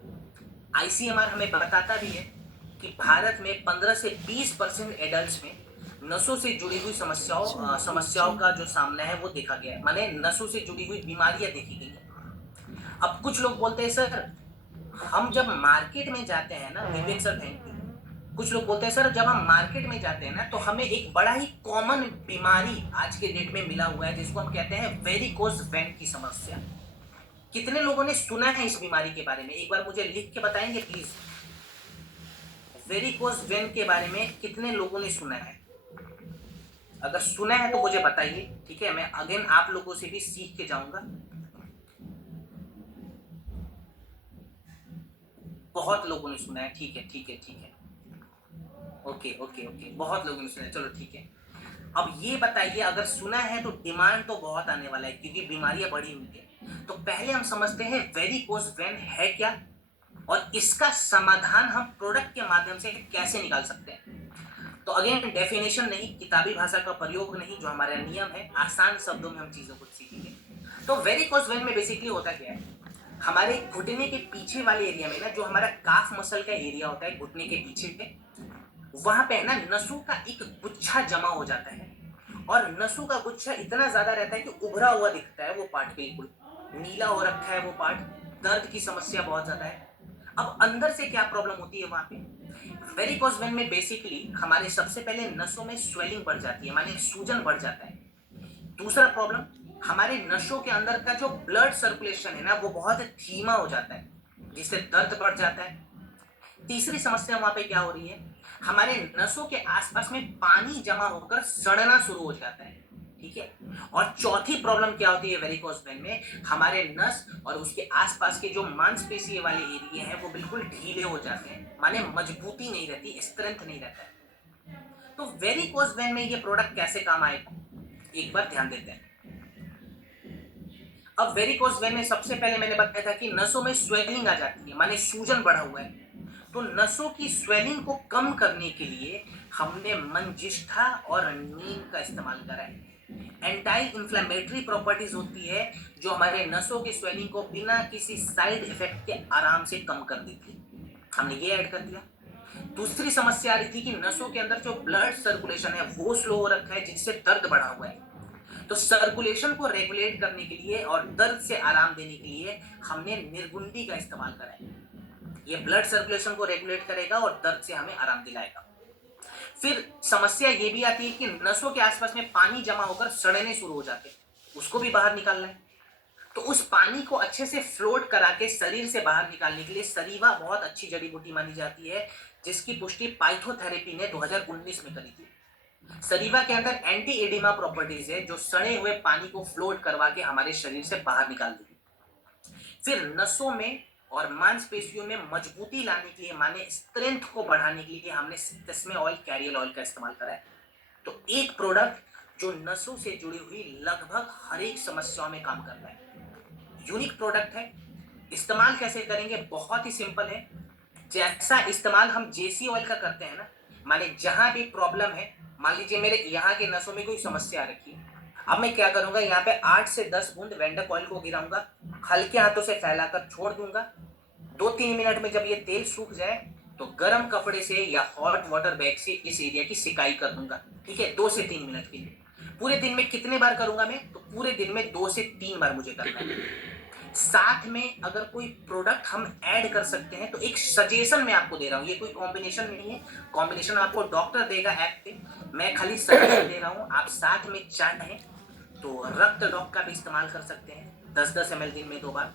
आईसीएमआर हमें बताता भी है कि भारत में 15 से 20% एडल्ट्स में नसों से जुड़ी हुई समस्याओं का जो सामना है वो देखा गया है। माने नसों से जुड़ी हुई बीमारियां देखी गई है। अब कुछ लोग बोलते हैं सर, हम जब मार्केट में जाते हैं ना, विवेक सर थैंक यू। कुछ लोग बोलते हैं सर, जब हम मार्केट में जाते हैं ना, तो हमें एक बड़ा ही कॉमन बीमारी आज के डेट में मिला हुआ है, जिसको हम कहते हैं वेरिकोज वेन की समस्या। कितने लोगों ने सुना है इस बीमारी के बारे में, एक बार मुझे लिख के बताएंगे प्लीज। वेरिकोज वेन के बारे में कितने लोगों ने सुना है? अगर सुना है तो मुझे बताइए, ठीक है। मैं अगेन आप लोगों से भी सीख के जाऊंगा। बहुत लोगों ने सुना है, ठीक है ठीक है ठीक है, ओके ओके ओके, बहुत लोगों ने सुना है, चलो ठीक है। अब ये बताइए, अगर सुना है तो डिमांड तो बहुत आने वाला है, क्योंकि बीमारियां बढ़ी हुई है। तो पहले हम समझते हैं वेरिकोज वेन है क्या, और इसका समाधान हम प्रोडक्ट के माध्यम से कैसे निकाल सकते हैं। तो अगेन डेफिनेशन नहीं, किताबी भाषा का प्रयोग नहीं, जो हमारा नियम है, आसान शब्दों में हम चीजों को सीखेंगे। तो वेरिकोज वेन में बेसिकली होता क्या है, हमारे घुटने के पीछे वाले एरिया में ना, जो हमारा काफ मसल का एरिया होता है घुटने के पीछे पे, वहां पे ना नसों का एक गुच्छा जमा हो जाता है, और नसों का गुच्छा इतना ज्यादा रहता है कि उभरा हुआ दिखता है वो पार्ट, बिल्कुल नीला हो रखा है वो पार्ट। दर्द की समस्या बहुत ज्यादा है। अब अंदर से क्या प्रॉब्लम होती है वहां पे, वेरिकोज वेन में बेसिकली हमारे सबसे पहले नसों में स्वेलिंग बढ़ जाती है, माने सूजन बढ़ जाता है। दूसरा प्रॉब्लम, हमारे नसों के अंदर का जो ब्लड सर्कुलेशन है ना, वो बहुत धीमा हो जाता है, जिससे दर्द बढ़ जाता है। तीसरी समस्या वहां पे क्या हो रही है, हमारे नसों के आसपास में पानी जमा होकर सड़ना शुरू हो जाता है, ठीक है। और चौथी प्रॉब्लम क्या होती है वेरिकोज वेन में, हमारे नस और उसके आसपास के जो मांसपेशी वाले एरिया हैं वो बिल्कुल ढीले हो जाते हैं, माने मजबूती नहीं रहती, स्ट्रेंथ नहीं रहता है। तो वेरिकोज वेन में ये प्रोडक्ट कैसे काम आएगा, एक बार ध्यान देते हैं। अब वेरिकोज वेन में सबसे पहले मैंने बताया था कि नसों में स्वेलिंग आ जाती है, माने सूजन बढ़ा हुआ है। तो नसों की स्वेलिंग को कम करने के लिए हमने मंजिष्ठा और नीम का इस्तेमाल करा है। एंटी इंफ्लेमेटरी प्रॉपर्टीज होती है जो हमारे नसों की स्वेलिंग को बिना किसी साइड इफेक्ट के आराम से कम कर देती है, हमने ये ऐड कर दिया। दूसरी समस्या आ रही थी कि नसों के अंदर जो ब्लड सर्कुलेशन है वो स्लो हो रखा है, जिससे दर्द बढ़ा हुआ है। तो सर्कुलेशन को रेगुलेट करने के लिए और दर्द से आराम देने के लिए हमने निर्गुंडी का इस्तेमाल करा है। ये ब्लड सर्कुलेशन को रेगुलेट करेगा और दर्द से हमें आराम दिलाएगा। फिर समस्या ये भी आती है कि नसों के आसपास में पानी जमा होकर सड़ने शुरू हो जाते हैं, उसको भी बाहर निकालना है। तो उस पानी को अच्छे से फ्लोट करा के शरीर से बाहर निकालने के लिए सरीवा बहुत अच्छी जड़ी बूटी मानी जाती है, जिसकी पुष्टि पाइथोथेरेपी ने 2019 में करी थी। सरीवा के अंदर एंटी एडिमा प्रॉपर्टीज है जो सड़े हुए पानी को फ्लोट करवा के हमारे शरीर से बाहर निकाल देगी। फिर नसों में और मांसपेशियों में मजबूती लाने के लिए, माने स्ट्रेंथ को बढ़ाने के लिए हमने सेसमे ऑयल, कैरियल ऑयल का इस्तेमाल करा है। तो एक प्रोडक्ट जो नसों से जुड़ी हुई लगभग हर एक समस्याओं में काम कर रहा है, यूनिक प्रोडक्ट है। इस्तेमाल कैसे करेंगे, बहुत ही सिंपल है। जैसा इस्तेमाल हम जेसी ऑयल का करते हैं ना, माने जहां भी प्रॉब्लम है, मान लीजिए मेरे यहाँ के नसों में कोई समस्या आ रखी है, अब मैं क्या करूंगा, यहाँ पे 8 से 10 बूंद वेंडक ऑयल को गिराऊंगा, हल्के हाथों से फैलाकर छोड़ दूंगा। 2-3 मिनट में जब ये तेल सूख जाए तो गर्म कपड़े से या हॉट वाटर बैग से इस एरिया की सिकाई कर दूंगा, ठीक है, 2 से 3 मिनट के लिए। पूरे दिन में कितने बार करूंगा मैं, तो पूरे दिन में 2 से 3 बार मुझे करना है। साथ में अगर कोई प्रोडक्ट हम ऐड कर सकते हैं तो एक सजेशन मैं आपको दे रहा हूँ, ये कोई कॉम्बिनेशन नहीं है, कॉम्बिनेशन आपको डॉक्टर देगा ऐप पे, मैं खाली सजेशन दे रहा हूँ। आप साथ में चाहें तो रक्त डॉक का भी इस्तेमाल कर सकते हैं 10-10 ml दिन में 2 बार।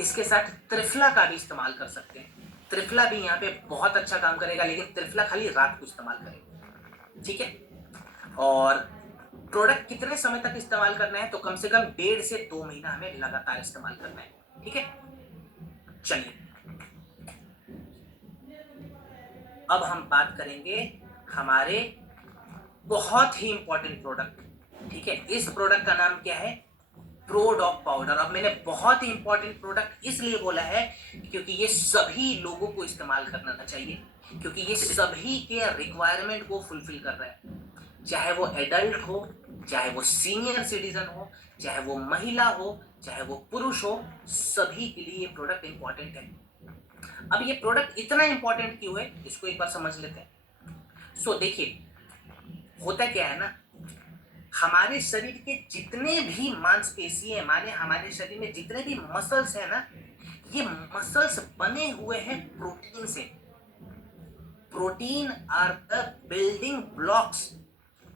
इसके साथ त्रिफला का भी इस्तेमाल कर सकते हैं, त्रिफला भी यहाँ पे बहुत अच्छा काम करेगा, लेकिन त्रिफला खाली रात को इस्तेमाल करेगा, ठीक है। और प्रोडक्ट कितने समय तक इस्तेमाल करना है, तो कम से कम 1.5 से 2 महीना हमें लगातार इस्तेमाल करना है, ठीक है। चलिए अब हम बात करेंगे हमारे बहुत ही इंपॉर्टेंट प्रोडक्ट, ठीक है। इस प्रोडक्ट का नाम क्या है, प्रोडॉक पाउडर। अब मैंने बहुत ही इंपॉर्टेंट प्रोडक्ट इसलिए बोला है क्योंकि ये सभी लोगों को इस्तेमाल करना चाहिए, क्योंकि ये सभी के रिक्वायरमेंट को फुलफिल कर रहा है, चाहे वो एडल्ट हो, चाहे वो सीनियर सिटीजन हो, चाहे वो महिला हो, चाहे वो पुरुष हो, सभी के लिए ये प्रोडक्ट इंपॉर्टेंट है। अब ये प्रोडक्ट इतना इंपॉर्टेंट क्यों है, इसको एक बार समझ लेते हैं। सो देखिए, होता क्या है ना, हमारे शरीर के जितने भी मांसपेशी है, माने हमारे शरीर में जितने भी मसल्स है ना, ये मसल्स बने हुए हैं प्रोटीन से। Protein are the building blocks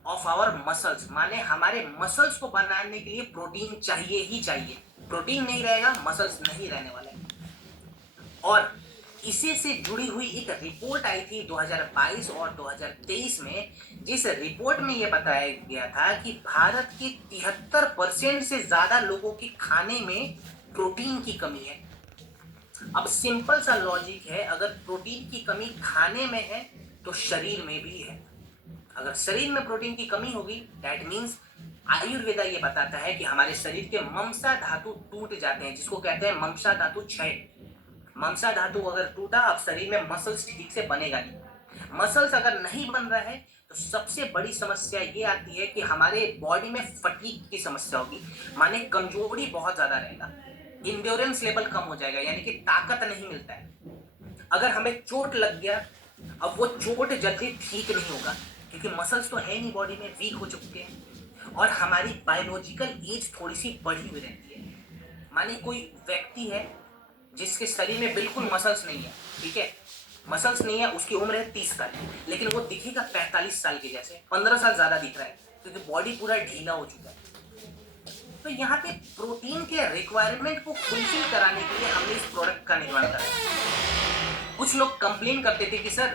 of our muscles, माने हमारे मसल्स को बनाने के लिए प्रोटीन चाहिए ही चाहिए। प्रोटीन नहीं रहेगा, मसल्स नहीं रहने वाले। और इसी से जुड़ी हुई एक रिपोर्ट आई थी 2022 और 2023 में, जिस रिपोर्ट में यह बताया गया था कि भारत के 73% से ज्यादा लोगों के खाने में प्रोटीन की कमी है। अब सिंपल सा लॉजिक है, अगर प्रोटीन की कमी खाने में है तो शरीर में भी है। अगर शरीर में प्रोटीन की कमी होगी, दैट मीन्स आयुर्वेदा ये बताता है कि हमारे शरीर के ममसा धातु टूट जाते हैं, जिसको कहते हैं ममसा धातु क्षय। ममसा धातु अगर टूटा, अब शरीर में मसल्स ठीक से बनेगा नहीं। मसल्स अगर नहीं बन रहा है तो सबसे बड़ी समस्या ये आती है कि हमारे बॉडी में फटीग की समस्या होगी, माने कमजोरी बहुत ज्यादा रहेगा, इंड्योरेंस लेवल कम हो जाएगा, यानी कि ताकत नहीं मिलता है। अगर हमें चोट लग गया, अब वो चोट जल्दी ठीक नहीं होगा क्योंकि मसल्स तो है नहीं बॉडी में, वीक हो चुके हैं और हमारी बायोलॉजिकल एज थोड़ी सी बढ़ी हुई रहती है। माने कोई व्यक्ति है जिसके शरीर में बिल्कुल मसल्स नहीं है, ठीक है, मसल्स नहीं है, उसकी उम्र है 30 साल, लेकिन वो दिखेगा 45 साल के जैसे, 15 साल ज्यादा दिख रहा है क्योंकि बॉडी पूरा ढीला हो चुका है। तो यहाँ पे प्रोटीन के रिक्वायरमेंट को फुलफिल कराने के लिए हमने इस प्रोडक्ट का निर्माण करा। कुछ लोग कंप्लेन करते थे कि सर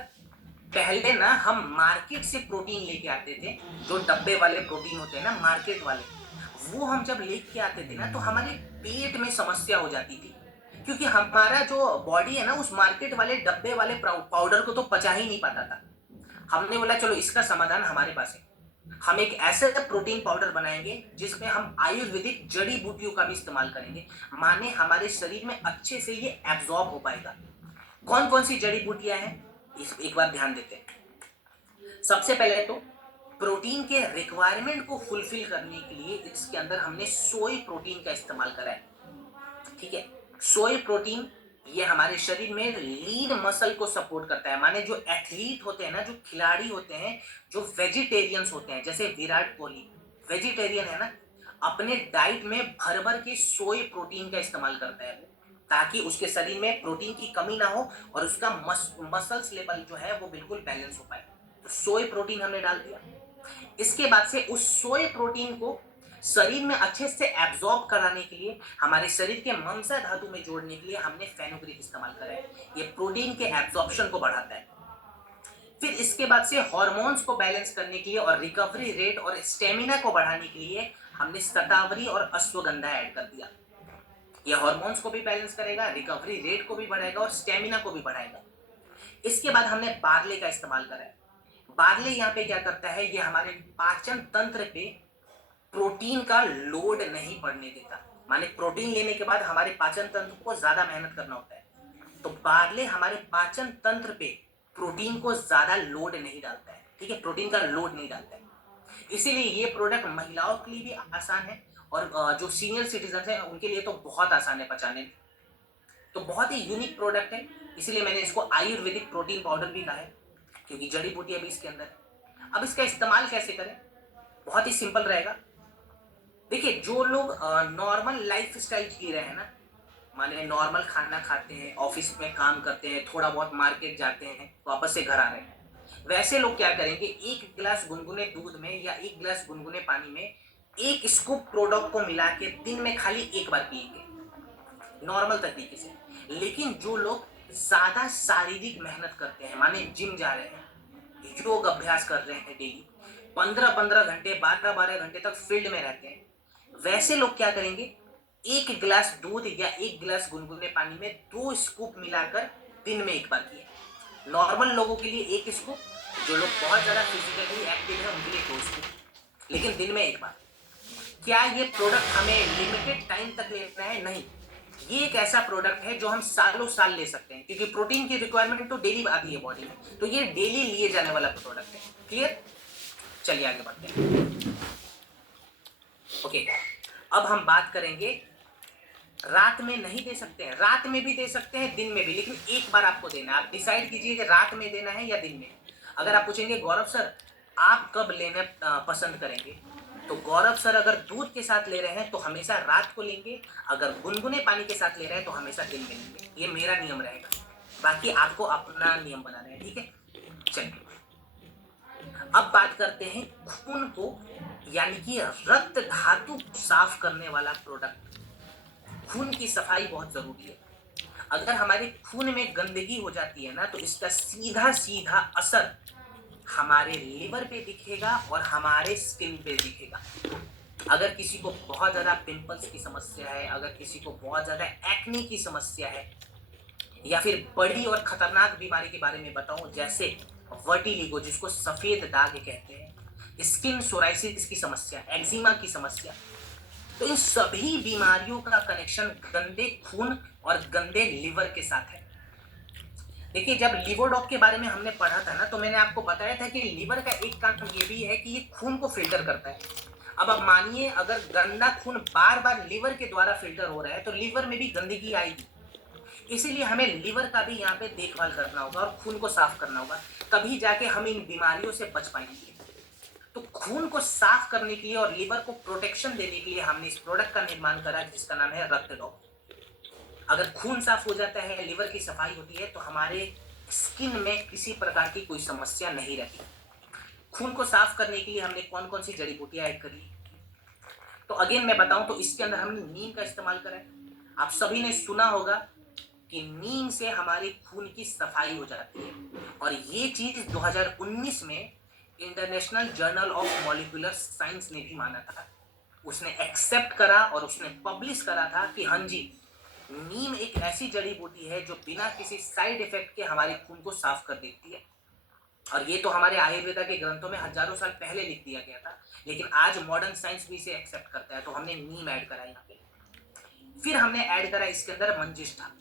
पहले ना हम मार्केट से प्रोटीन लेके आते थे, जो डब्बे वाले प्रोटीन होते हैं ना मार्केट वाले, वो हम जब लेके आते थे ना तो हमारे पेट में समस्या हो जाती थी क्योंकि हमारा जो बॉडी है ना उस मार्केट वाले डब्बे वाले पाउडर को तो पचा ही नहीं पाता था। हमने बोला चलो इसका समाधान हमारे पास है, हम एक ऐसा प्रोटीन पाउडर बनाएंगे जिसमें हम आयुर्वेदिक जड़ी बूटियों का भी इस्तेमाल करेंगे, माने हमारे शरीर में अच्छे से ये एब्जॉर्ब हो पाएगा। कौन कौन सी जड़ी बूटियां हैं इस एक बार ध्यान देते हैं। सबसे पहले तो प्रोटीन के रिक्वायरमेंट को फुलफिल करने के लिए इसके अंदर हमने सोय प्रोटीन का इस्तेमाल करा है, ठीक है। सोय प्रोटीन ये हमारे शरीर में लीन मसल को सपोर्ट करता है, माने जो एथलीट होते हैं ना, जो खिलाड़ी होते हैं, जो वेजिटेरियंस होते हैं, जैसे विराट कोहली वेजिटेरियन है ना, अपने डाइट में भर भर के सोय प्रोटीन का इस्तेमाल करता है ताकि उसके शरीर में प्रोटीन की कमी ना हो और उसका मसल्स लेवल जो है वो बिल्कुल बैलेंस हो पाए। तो सोय प्रोटीन हमने डाल दिया। इसके बाद से उस सोय प्रोटीन को शरीर में अच्छे से एब्जॉर्ब कराने के लिए, हमारे शरीर के मांसा धातु में जोड़ने के लिए हमने फेनुग्रीक इस्तेमाल करा है। ये प्रोटीन के एब्जॉर्प्शन को बढ़ाता है। फिर इसके बाद से हार्मोन्स को बैलेंस करने के लिए और रिकवरी रेट और स्टेमिना को बढ़ाने के लिए हमने शतावरी और अश्वगंधा ऐड कर दिया। ये हार्मोन्स को भी बैलेंस करेगा, रिकवरी रेट को भी बढ़ाएगा और स्टेमिना को भी बढ़ाएगा। इसके बाद हमने बार्ले का इस्तेमाल करा है। बार्ले यहाँ पे क्या करता है, ये हमारे पाचन तंत्र पे प्रोटीन का लोड नहीं पड़ने देता, माने प्रोटीन लेने के बाद हमारे पाचन तंत्र को ज्यादा मेहनत करना होता है, तो बार्ले हमारे पाचन तंत्र पे प्रोटीन को ज्यादा लोड नहीं डालता है, ठीक है, प्रोटीन का लोड नहीं डालता है। इसीलिए ये प्रोडक्ट महिलाओं के लिए भी आसान है और जो सीनियर सिटीजन हैं उनके लिए तो बहुत आसान है पचाने में। तो बहुत ही यूनिक प्रोडक्ट है, इसीलिए मैंने इसको आयुर्वेदिक प्रोटीन पाउडर भी कहा है क्योंकि जड़ी बूटियां भी इसके अंदर है। अब इसका इस्तेमाल कैसे करें, बहुत ही सिंपल रहेगा। देखिए जो लोग नॉर्मल लाइफ स्टाइल जी रहे हैं ना, माने नॉर्मल खाना खाते हैं, ऑफिस में काम करते हैं, थोड़ा बहुत मार्केट जाते हैं, वापस से घर आ रहे हैं, वैसे लोग क्या करेंगे, एक गिलास गुनगुने दूध में या एक गिलास गुनगुने पानी में एक स्कूप प्रोडक्ट को मिला के दिन में खाली एक बार पिएंगे नॉर्मल तरीके से। लेकिन जो लोग ज्यादा शारीरिक मेहनत करते हैं, माने जिम जा रहे हैं, योग अभ्यास कर रहे हैं डेली, 15-15 घंटे 12-12 घंटे तक फील्ड में रहते हैं, वैसे लोग क्या करेंगे, एक गिलास दूध या एक गिलास गुनगुने पानी में 2 स्कूप मिलाकर दिन में एक बार किए। नॉर्मल लोगों के लिए एक स्कूप, जो लोग बहुत ज्यादा फिजिकली एक्टिव है उनके लिए 2 स्कूप, लेकिन दिन में एक बार। क्या ये प्रोडक्ट हमें लिमिटेड टाइम तक लेना है? नहीं, ये एक ऐसा प्रोडक्ट है जो हम सालों साल ले सकते हैं क्योंकि प्रोटीन की रिक्वायरमेंट तो डेली आती है बॉडी में, तो ये डेली लिए जाने वाला प्रोडक्ट है। क्लियर? चलिए आगे बढ़ते हैं। ओके, अब हम बात करेंगे, रात में नहीं दे सकते हैं, रात में भी दे सकते हैं, दिन में भी, लेकिन एक बार आपको देना है। आप डिसाइड कीजिए कि रात में देना है या दिन में। अगर आप पूछेंगे गौरव सर आप कब लेना पसंद करेंगे, तो गौरव सर अगर दूध के साथ ले रहे हैं तो हमेशा रात को लेंगे, अगर गुनगुने पानी के साथ ले रहे हैं तो हमेशा दिन में लेंगे। ये मेरा नियम रहेगा, बाकी आपको अपना नियम बनाना है, ठीक है। चलिए अब बात करते हैं खून को, यानी कि रक्त धातु साफ करने वाला प्रोडक्ट। खून की सफाई बहुत जरूरी है। अगर हमारे खून में गंदगी हो जाती है ना तो इसका सीधा सीधा असर हमारे लिवर पे दिखेगा और हमारे स्किन पे दिखेगा। अगर किसी को बहुत ज्यादा पिंपल्स की समस्या है, अगर किसी को बहुत ज्यादा एक्ने की समस्या है, या फिर बड़ी और खतरनाक बीमारी के बारे में बताऊं जैसे वर्टिलिगो जिसको सफेद दाग कहते हैं, स्किन सोराइसिस की समस्या, एक्जिमा की समस्या, तो इन सभी बीमारियों का कनेक्शन गंदे खून और गंदे लिवर के साथ है। देखिए, जब लिवरडॉग के बारे में हमने पढ़ा था ना, तो मैंने आपको बताया था कि लिवर का एक काम ये भी है कि ये खून को फ़िल्टर करता है। अब आप मानिए, अगर गंदा खून बार-बार लिवर के द्वारा फ़िल्टर हो रहा है, तो लिवर में भी गंदगी आएगी। इसीलिए हमें लिवर का भी यहाँ पे देखभाल करना होगा और खून को साफ़ करना होगा, तभी जाके हम इन बीमारियों से बच पाएँगे। तो खून को साफ़ करने के लिए और लिवर को प्रोटेक्शन देने के लिए हमने इस प्रोडक्ट का निर्माण करा, जिसका नाम है रक्तडॉग। अगर खून साफ हो जाता है, लिवर की सफाई होती है, तो हमारे स्किन में किसी प्रकार की कोई समस्या नहीं रहती। खून को साफ करने के लिए हमने कौन-कौन सी जड़ी-बूटियाँ ऐड करी? तो अगेन मैं बताऊँ, तो इसके अंदर हमने नीम का इस्तेमाल करा है। आप सभी ने सुना होगा कि नीम से हमारे खून की सफाई हो जाती है, और ये चीज़ 2019 में international journal of molecular science ने भी माना था। उसने एक्सेप्ट करा और उसने पब्लिश करा था कि हाँ जी, नीम एक ऐसी जड़ी बूटी है जो बिना किसी साइड इफेक्ट के हमारे खून को साफ कर देती है। और ये तो हमारे आयुर्वेदा के ग्रंथों में हजारों साल पहले लिख दिया गया था, लेकिन आज मॉडर्न साइंस भी इसे एक्सेप्ट करता है, तो हमने नीम ऐड करा यहाँ पे। फिर हमने ऐड करा इसके अंदर मंजिष्ठा।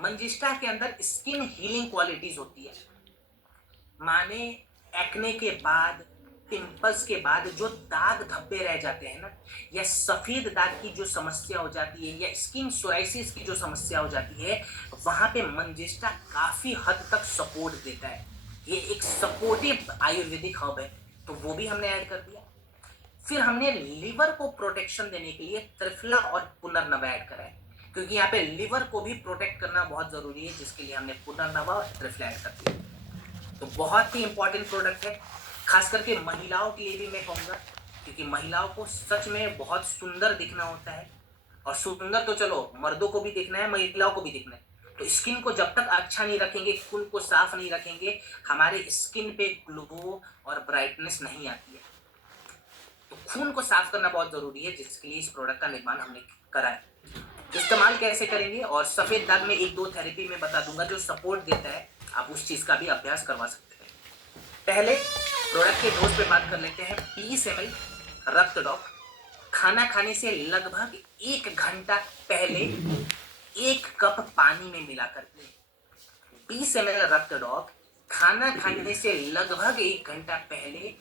मंजिष्ठा के अंदर स्किन हीलिंग क्वालिटीज होती है। माने एक्ने के बाद, पिंपल्स के बाद जो दाग धब्बे रह जाते हैं ना, या सफेद दाग की जो समस्या हो जाती है, या स्किन सोराइसिस की जो समस्या हो जाती है, वहां पे मंजिष्ठा काफी हद तक सपोर्ट देता है। ये एक सपोर्टिव आयुर्वेदिक हर्ब है, तो वो भी हमने ऐड कर दिया। फिर हमने लिवर को प्रोटेक्शन देने के लिए त्रिफला और पुनर्नवा ऐड करा है, क्योंकि यहाँ पे लिवर को भी प्रोटेक्ट करना बहुत जरूरी है, जिसके लिए हमने पुनर्नवा और त्रिफला ऐड कर दिया। तो बहुत ही इंपॉर्टेंट प्रोडक्ट है, खास करके महिलाओं के लिए भी मैं कहूँगा, क्योंकि महिलाओं को सच में बहुत सुंदर दिखना होता है। और सुंदर तो चलो मर्दों को भी दिखना है, महिलाओं को भी दिखना है। तो स्किन को जब तक अच्छा नहीं रखेंगे, खून को साफ नहीं रखेंगे, हमारे स्किन पे ग्लो और ब्राइटनेस नहीं आती है। तो खून को साफ करना बहुत जरूरी है, जिसके लिए इस प्रोडक्ट का निर्माण हमने करा है। इस्तेमाल कैसे करेंगे, और सफेद दाग में एक दो थेरेपी में बता दूंगा जो सपोर्ट देता है, आप उस चीज का भी अभ्यास करवा सकते हैं। पहले प्रोडक्ट के डोज पे बात कर लेते हैं। 20 ml रक्तडॉग खाना खाने से लगभग 1 घंटा पहले 1 कप पानी में मिलाकर पिए। 20 ml रक्तडॉग खाना खाने से लगभग 1 घंटा पहले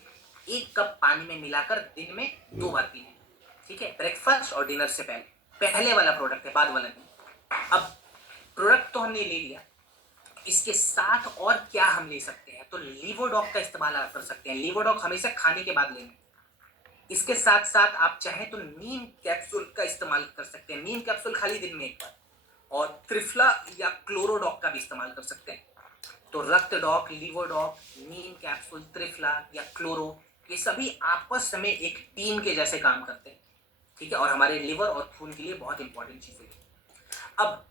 1 कप पानी में मिलाकर दिन में 2 बार पीने। ठीक है, ब्रेकफास्ट और डिनर से पहले वाला प्रोडक्ट है, बाद वाला नहीं। अब प्रोडक्ट तो हमने ले लिया, इसके साथ और क्या हम ले सकते हैं? तो लिवोडॉग का इस्तेमाल आप कर सकते हैं। लिवोडॉग हमेशा खाने के बाद लेना। इसके साथ साथ आप चाहें तो नीम कैप्सूल का इस्तेमाल कर सकते हैं। नीम कैप्सूल खाली दिन में 1 बार। और त्रिफला या क्लोरोडॉग का भी इस्तेमाल कर सकते हैं। तो रक्तडॉग, लिवोडॉग, नीम कैप्सूल, त्रिफला या क्लोरो, ये सभी आपस में एक टीम के जैसे काम करते हैं। ठीक है, और हमारे लिवर और खून के लिए बहुत इंपॉर्टेंट चीजें हैं। अब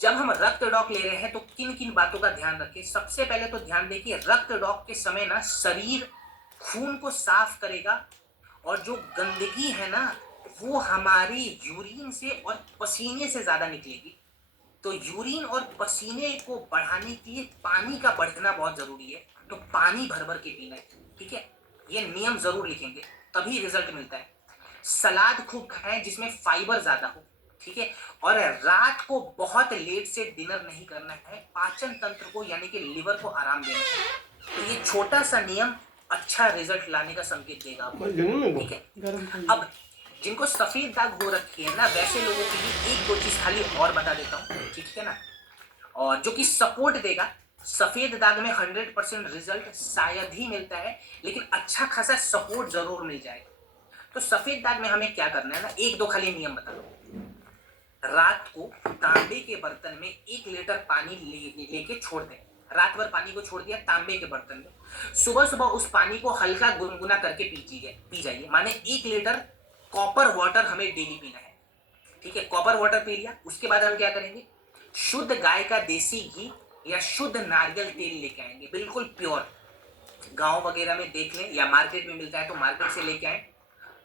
जब हम रक्तडॉग ले रहे हैं, तो किन किन बातों का ध्यान रखें? सबसे पहले तो ध्यान दें कि रक्तडॉग के समय ना शरीर खून को साफ करेगा, और जो गंदगी है ना, वो हमारी यूरिन से और पसीने से ज्यादा निकलेगी। तो यूरिन और पसीने को बढ़ाने के लिए पानी का बढ़ना बहुत जरूरी है, तो पानी भर भर के पीना है। ठीक है, ये नियम जरूर लिखेंगे, तभी रिजल्ट मिलता है। सलाद खूब खाएं जिसमें फाइबर ज्यादा हो। ठीक है, और रात को बहुत लेट से डिनर नहीं करना है, पाचन तंत्र को यानी कि लिवर को आराम देना है। तो ये छोटा सा नियम अच्छा रिजल्ट लाने का संकेत देगा आपको। ठीक है, अब जिनको सफेद दाग हो रखी है ना, वैसे लोगों के लिए एक दो चीज खाली और बता देता हूँ। ठीक है ना, और जो कि सपोर्ट देगा। सफेद दाग में 100% रिजल्ट शायद ही मिलता है, लेकिन अच्छा खासा सपोर्ट जरूर मिल जाएगा। तो सफेद दाग में हमें क्या करना है ना, एक दो खाली नियम बता दो। रात को तांबे के बर्तन में 1 लीटर पानी लेके छोड़ दें। रात भर पानी को छोड़ दिया तांबे के बर्तन में, सुबह सुबह उस पानी को हल्का गुनगुना करके पी जाइए। माने 1 लीटर कॉपर वाटर हमें डेली पीना है। ठीक है, कॉपर वाटर पी लिया, उसके बाद हम क्या करेंगे? शुद्ध गाय का देसी घी या शुद्ध नारियल तेल लेके आएंगे, बिल्कुल प्योर। गांव वगैरह में देख लें, या मार्केट में मिलता है तो मार्केट से लेके आए,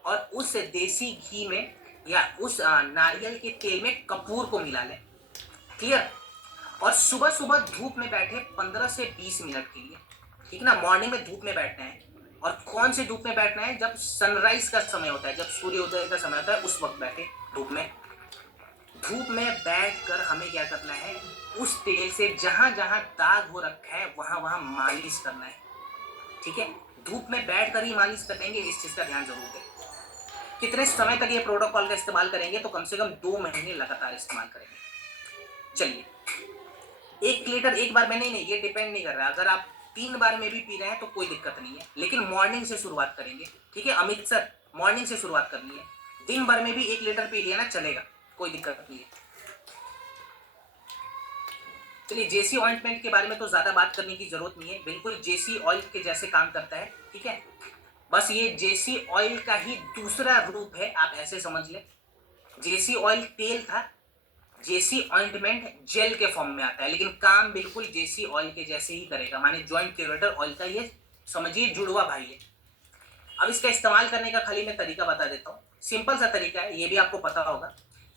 और उस देसी घी में या उस नारियल के तेल में कपूर को मिला लें। क्लियर? और सुबह सुबह धूप में बैठे 15 से 20 मिनट के लिए। ठीक ना, मॉर्निंग में धूप में बैठना है। और कौन से धूप में बैठना है? जब सनराइज का समय होता है, जब सूर्योदय का समय होता है, उस वक्त बैठे धूप में। धूप में बैठकर हमें क्या करना है, उस तेल से जहां जहां दाग हो रखा है वहां वहां मालिश करना है। ठीक है, धूप में बैठकर ही मालिश करेंगे, इस चीज का ध्यान जरूर दें। कितने समय तक ये प्रोटोकॉल का इस्तेमाल करेंगे, तो कम से कम 2 महीने लगातार इस्तेमाल करेंगे। चलिए, 1 लीटर एक बार में नहीं, ये डिपेंड नहीं कर रहा। अगर आप 3 बार में भी पी रहे हैं तो कोई दिक्कत नहीं है, लेकिन मॉर्निंग से शुरुआत करेंगे। ठीक है अमित सर, मॉर्निंग से शुरुआत करनी है। दिन भर में भी 1 लीटर पी लिया ना चलेगा, कोई दिक्कत नहीं है। चलिए, जेसी ऑइंटमेंट के बारे में तो ज्यादा बात करने की जरूरत नहीं है, बिल्कुल जेसी ऑयल के जैसे काम करता है। ठीक है, बस ये जेसी ऑयल का ही दूसरा रूप है, आप ऐसे समझ लें। जेसी ऑयल तेल था, जेसी ऑइंटमेंट जेल के फॉर्म में आता है, लेकिन काम बिल्कुल जेसी ऑयल के जैसे ही करेगा, माने जॉइंट क्यूरेटर ऑयल का ये समझिए जुड़वा भाई है। अब इसका इस्तेमाल करने का खाली मैं तरीका बता देता हूँ, सिंपल सा तरीका है, ये भी आपको पता होगा।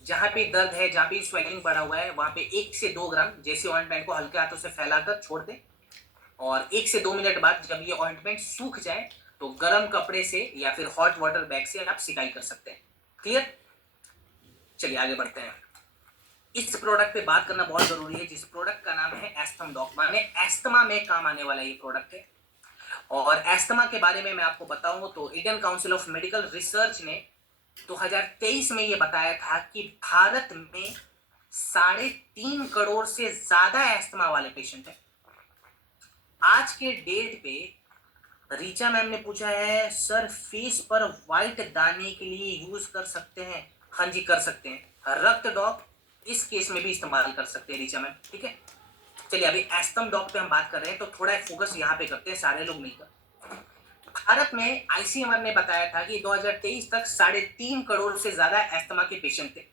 जहां पे दर्द है, जहां पे स्वेलिंग बढ़ा हुआ है, वहां पे 1 से 2 ग्राम जेसी ऑइंटमेंट को हल्के हाथों से फैलाकर छोड़ दें, और 1 से 2 मिनट बाद जब ये ऑइंटमेंट सूख जाए तो गर्म कपड़े से या फिर हॉट वाटर बैग से आप सिकाई कर सकते हैं। क्लियर? चलिए आगे बढ़ते हैं। इस प्रोडक्ट पे बात करना बहुत जरूरी है, जिस प्रोडक्ट का नाम है एस्थम डॉक, माने एस्थमा में काम आने वाला ये प्रोडक्ट है। और एस्थमा के बारे में मैं आपको बताऊं तो Indian council of medical research ने 2023 में ये बताया था कि भारत में 3.5 करोड़ से ज्यादा एस्थमा वाले पेशेंट हैं। आज के डेट पे रीचा मैम ने पूछा है, सर फेस पर व्हाइट दाने के लिए यूज कर सकते हैं? हाँ जी कर सकते हैं, रक्त डॉक इस केस में भी इस्तेमाल कर सकते हैं रीचा मैम। ठीक है, चलिए अभी एस्थम डॉक पे हम बात कर रहे हैं तो थोड़ा फोकस यहाँ पे करते हैं, सारे लोग मिलकर। भारत में आईसीएमआर ने बताया था कि 2023 तक 3.5 करोड़ से ज्यादा एस्थमा के पेशेंट थे।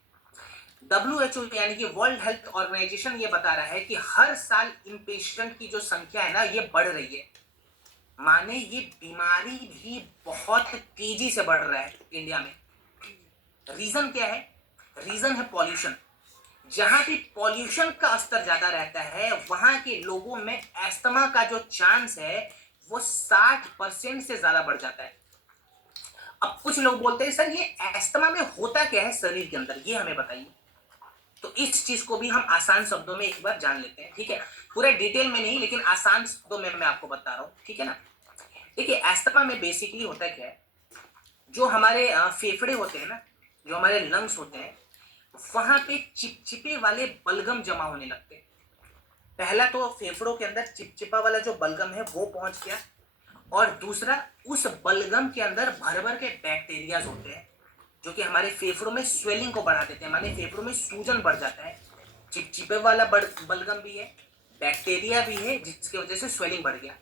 WHO यानी कि वर्ल्ड हेल्थ ऑर्गेनाइजेशन ये बता रहा है कि हर साल इन पेशेंट की जो संख्या है ना, ये बढ़ रही है, माने ये बीमारी भी बहुत तेजी से बढ़ रहा है इंडिया में। रीजन क्या है? रीजन है पॉल्यूशन। जहां भी पॉल्यूशन का स्तर ज्यादा रहता है वहां के लोगों में एस्थमा का जो चांस है वो 60% से ज्यादा बढ़ जाता है। अब कुछ लोग बोलते हैं सर ये एस्थमा में होता क्या है शरीर के अंदर, ये हमें बताइए। तो इस चीज को भी हम आसान शब्दों में एक बार जान लेते हैं। ठीक है, पूरे डिटेल में नहीं, लेकिन आसान शब्दों में मैं आपको बता रहा हूं। ठीक है ना, देखिए एस्थमा में बेसिकली होता क्या है, जो हमारे फेफड़े होते हैं ना, जो हमारे लंग्स होते हैं, वहां पे चिपचिपे वाले बलगम जमा होने लगते हैं। पहला तो फेफड़ों के अंदर चिपचिपा वाला जो बलगम है वो पहुंच गया, और दूसरा उस बलगम के अंदर भर भर के बैक्टीरियाज होते हैं जो कि हमारे फेफड़ों में स्वेलिंग को बढ़ा देते हैं, माने फेफड़ों में सूजन बढ़ जाता है। चिपचिपे वाला बलगम भी है, बैक्टीरिया भी है, जिसकी वजह से स्वेलिंग बढ़ गया।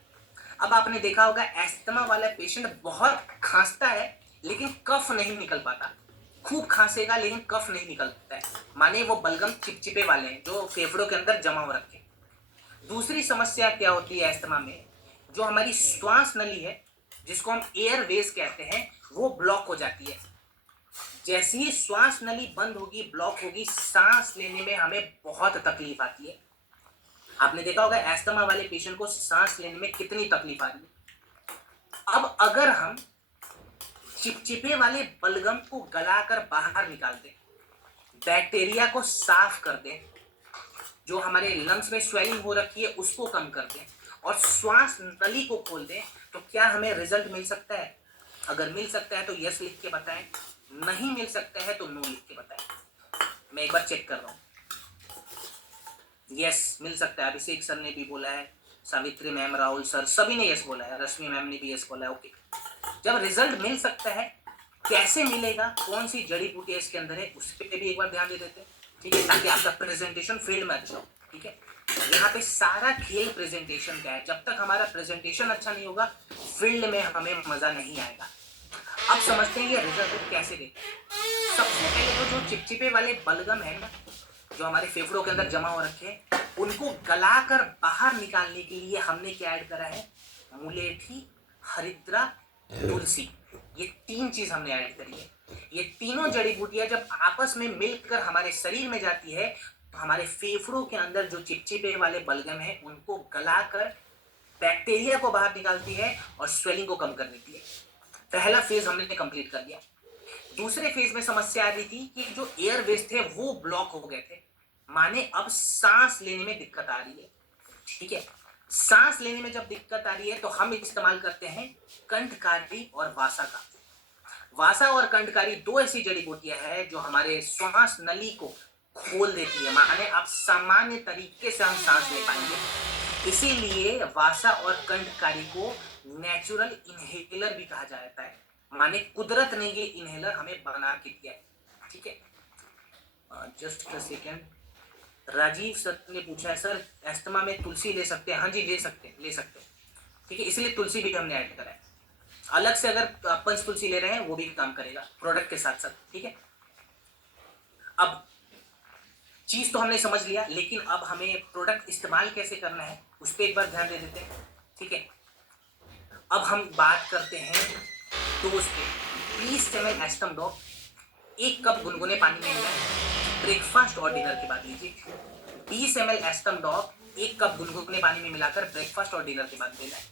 अब आपने देखा होगा एस्थमा वाला पेशेंट बहुत खांसता है लेकिन कफ नहीं निकल पाता, खूब खांसेगा लेकिन कफ नहीं निकलता है, माने वो बलगम चिपचिपे वाले हैं जो फेफड़ों के अंदर जमा हो रखे। दूसरी समस्या क्या होती है एस्थमा में, जो हमारी श्वास नली है जिसको हम एयरवेज कहते हैं, वो ब्लॉक हो जाती है। जैसे ही श्वास नली बंद होगी, ब्लॉक होगी, सांस लेने में हमें बहुत तकलीफ आती है। आपने देखा होगा एस्थमा वाले पेशेंट को सांस लेने में कितनी तकलीफ आ रही है। अब अगर हम चिपचिपे वाले बलगम को गलाकर बाहर निकाल दें, बैक्टीरिया को साफ कर दें, जो हमारे लंग्स में स्वेलिंग हो रखी है उसको कम कर दें, और श्वास नली को खोल दें, तो क्या हमें रिजल्ट मिल सकता है? अगर मिल सकता है तो यस लिख के बताएं, नहीं मिल सकता है तो नो लिख के बताएं। मैं एक बार चेक कर रहा हूं। यस मिल सकता है, अभिषेक सर ने भी बोला है, सावित्री मैम, राहुल सर, सभी ने यस बोला है, रश्मि मैम ने भी यस बोला है। ओके, जब रिजल्ट मिल सकता है, कैसे मिलेगा, कौन सी जड़ी बूटी इसके अंदर है, उस पर भी एक बार ध्यान दे देते हैं। ठीक है, ताकि आपका प्रेजेंटेशन फील्ड में अच्छा हो। ठीक है, यहाँ पे सारा खेल प्रेजेंटेशन का है, जब तक हमारा प्रेजेंटेशन अच्छा नहीं होगा फील्ड में हमें मजा नहीं आएगा। अब समझते हैं ये रिजल्ट कैसे देते हैं। सबसे पहले तो जो चिपचिपे वाले बलगम है ना, जो हमारे फेफड़ों के अंदर जमा हो रखे हैं, उनको गलाकर बाहर निकालने के लिए हमने क्या ऐड करा है, मुलेठी, हरिद्रा, तुलसी, ये 3 चीज हमने ऐड करी है। ये तीनों जड़ी बूटियां जब आपस में मिलकर हमारे शरीर में जाती है तो हमारे फेफड़ों के अंदर जो चिपचिपे वाले बलगम है उनको गलाकर बैक्टीरिया को बाहर निकालती है और स्वेलिंग को कम कर देती है। पहला फेज हमने कंप्लीट कर दिया। दूसरे फेज में समस्या आ रही थी कि जो एयरवेज थे वो ब्लॉक हो गए थे, माने अब सांस लेने में दिक्कत आ रही है। ठीक है, सांस लेने में जब दिक्कत आ रही है तो हम इस्तेमाल करते हैं कंठकारी और वासा का। वासा और कंठकारी दो ऐसी जड़ी बूटियां हैं जो हमारे श्वास नली को खोल देती है, माने आप सामान्य तरीके से हम सांस ले पाएंगे। इसीलिए वासा और कंठकारी को नेचुरल इनहेलर भी कहा जाता है, माने कुदरत ने ये इनहेलर हमें बना के दिया है। ठीक है, just a second. Rajiv sir ने पूछा है, सर एस्थमा में तुलसी ले सकते हैं? हाँ जी, ले सकते हैं, ले सकते हैं। ठीक है, इसलिए तुलसी भी हमने ऐड करा है। अलग से अगर पंच तुलसी ले रहे हैं वो भी काम करेगा प्रोडक्ट के साथ साथ। ठीक है, अब चीज तो हमने समझ लिया, लेकिन अब हमें प्रोडक्ट इस्तेमाल कैसे करना है उस पर एक बार ध्यान दे देते हैं। ठीक है, अब हम बात करते हैं डोज पे। 20 ml एस्टम डॉप 1 कप गुनगुने पानी में लेना है, ब्रेकफास्ट और डिनर के बाद लीजिए। 20 ml एस्टम डॉप 1 कप गुनगुने पानी में मिलाकर ब्रेकफास्ट और डिनर के बाद लेना है।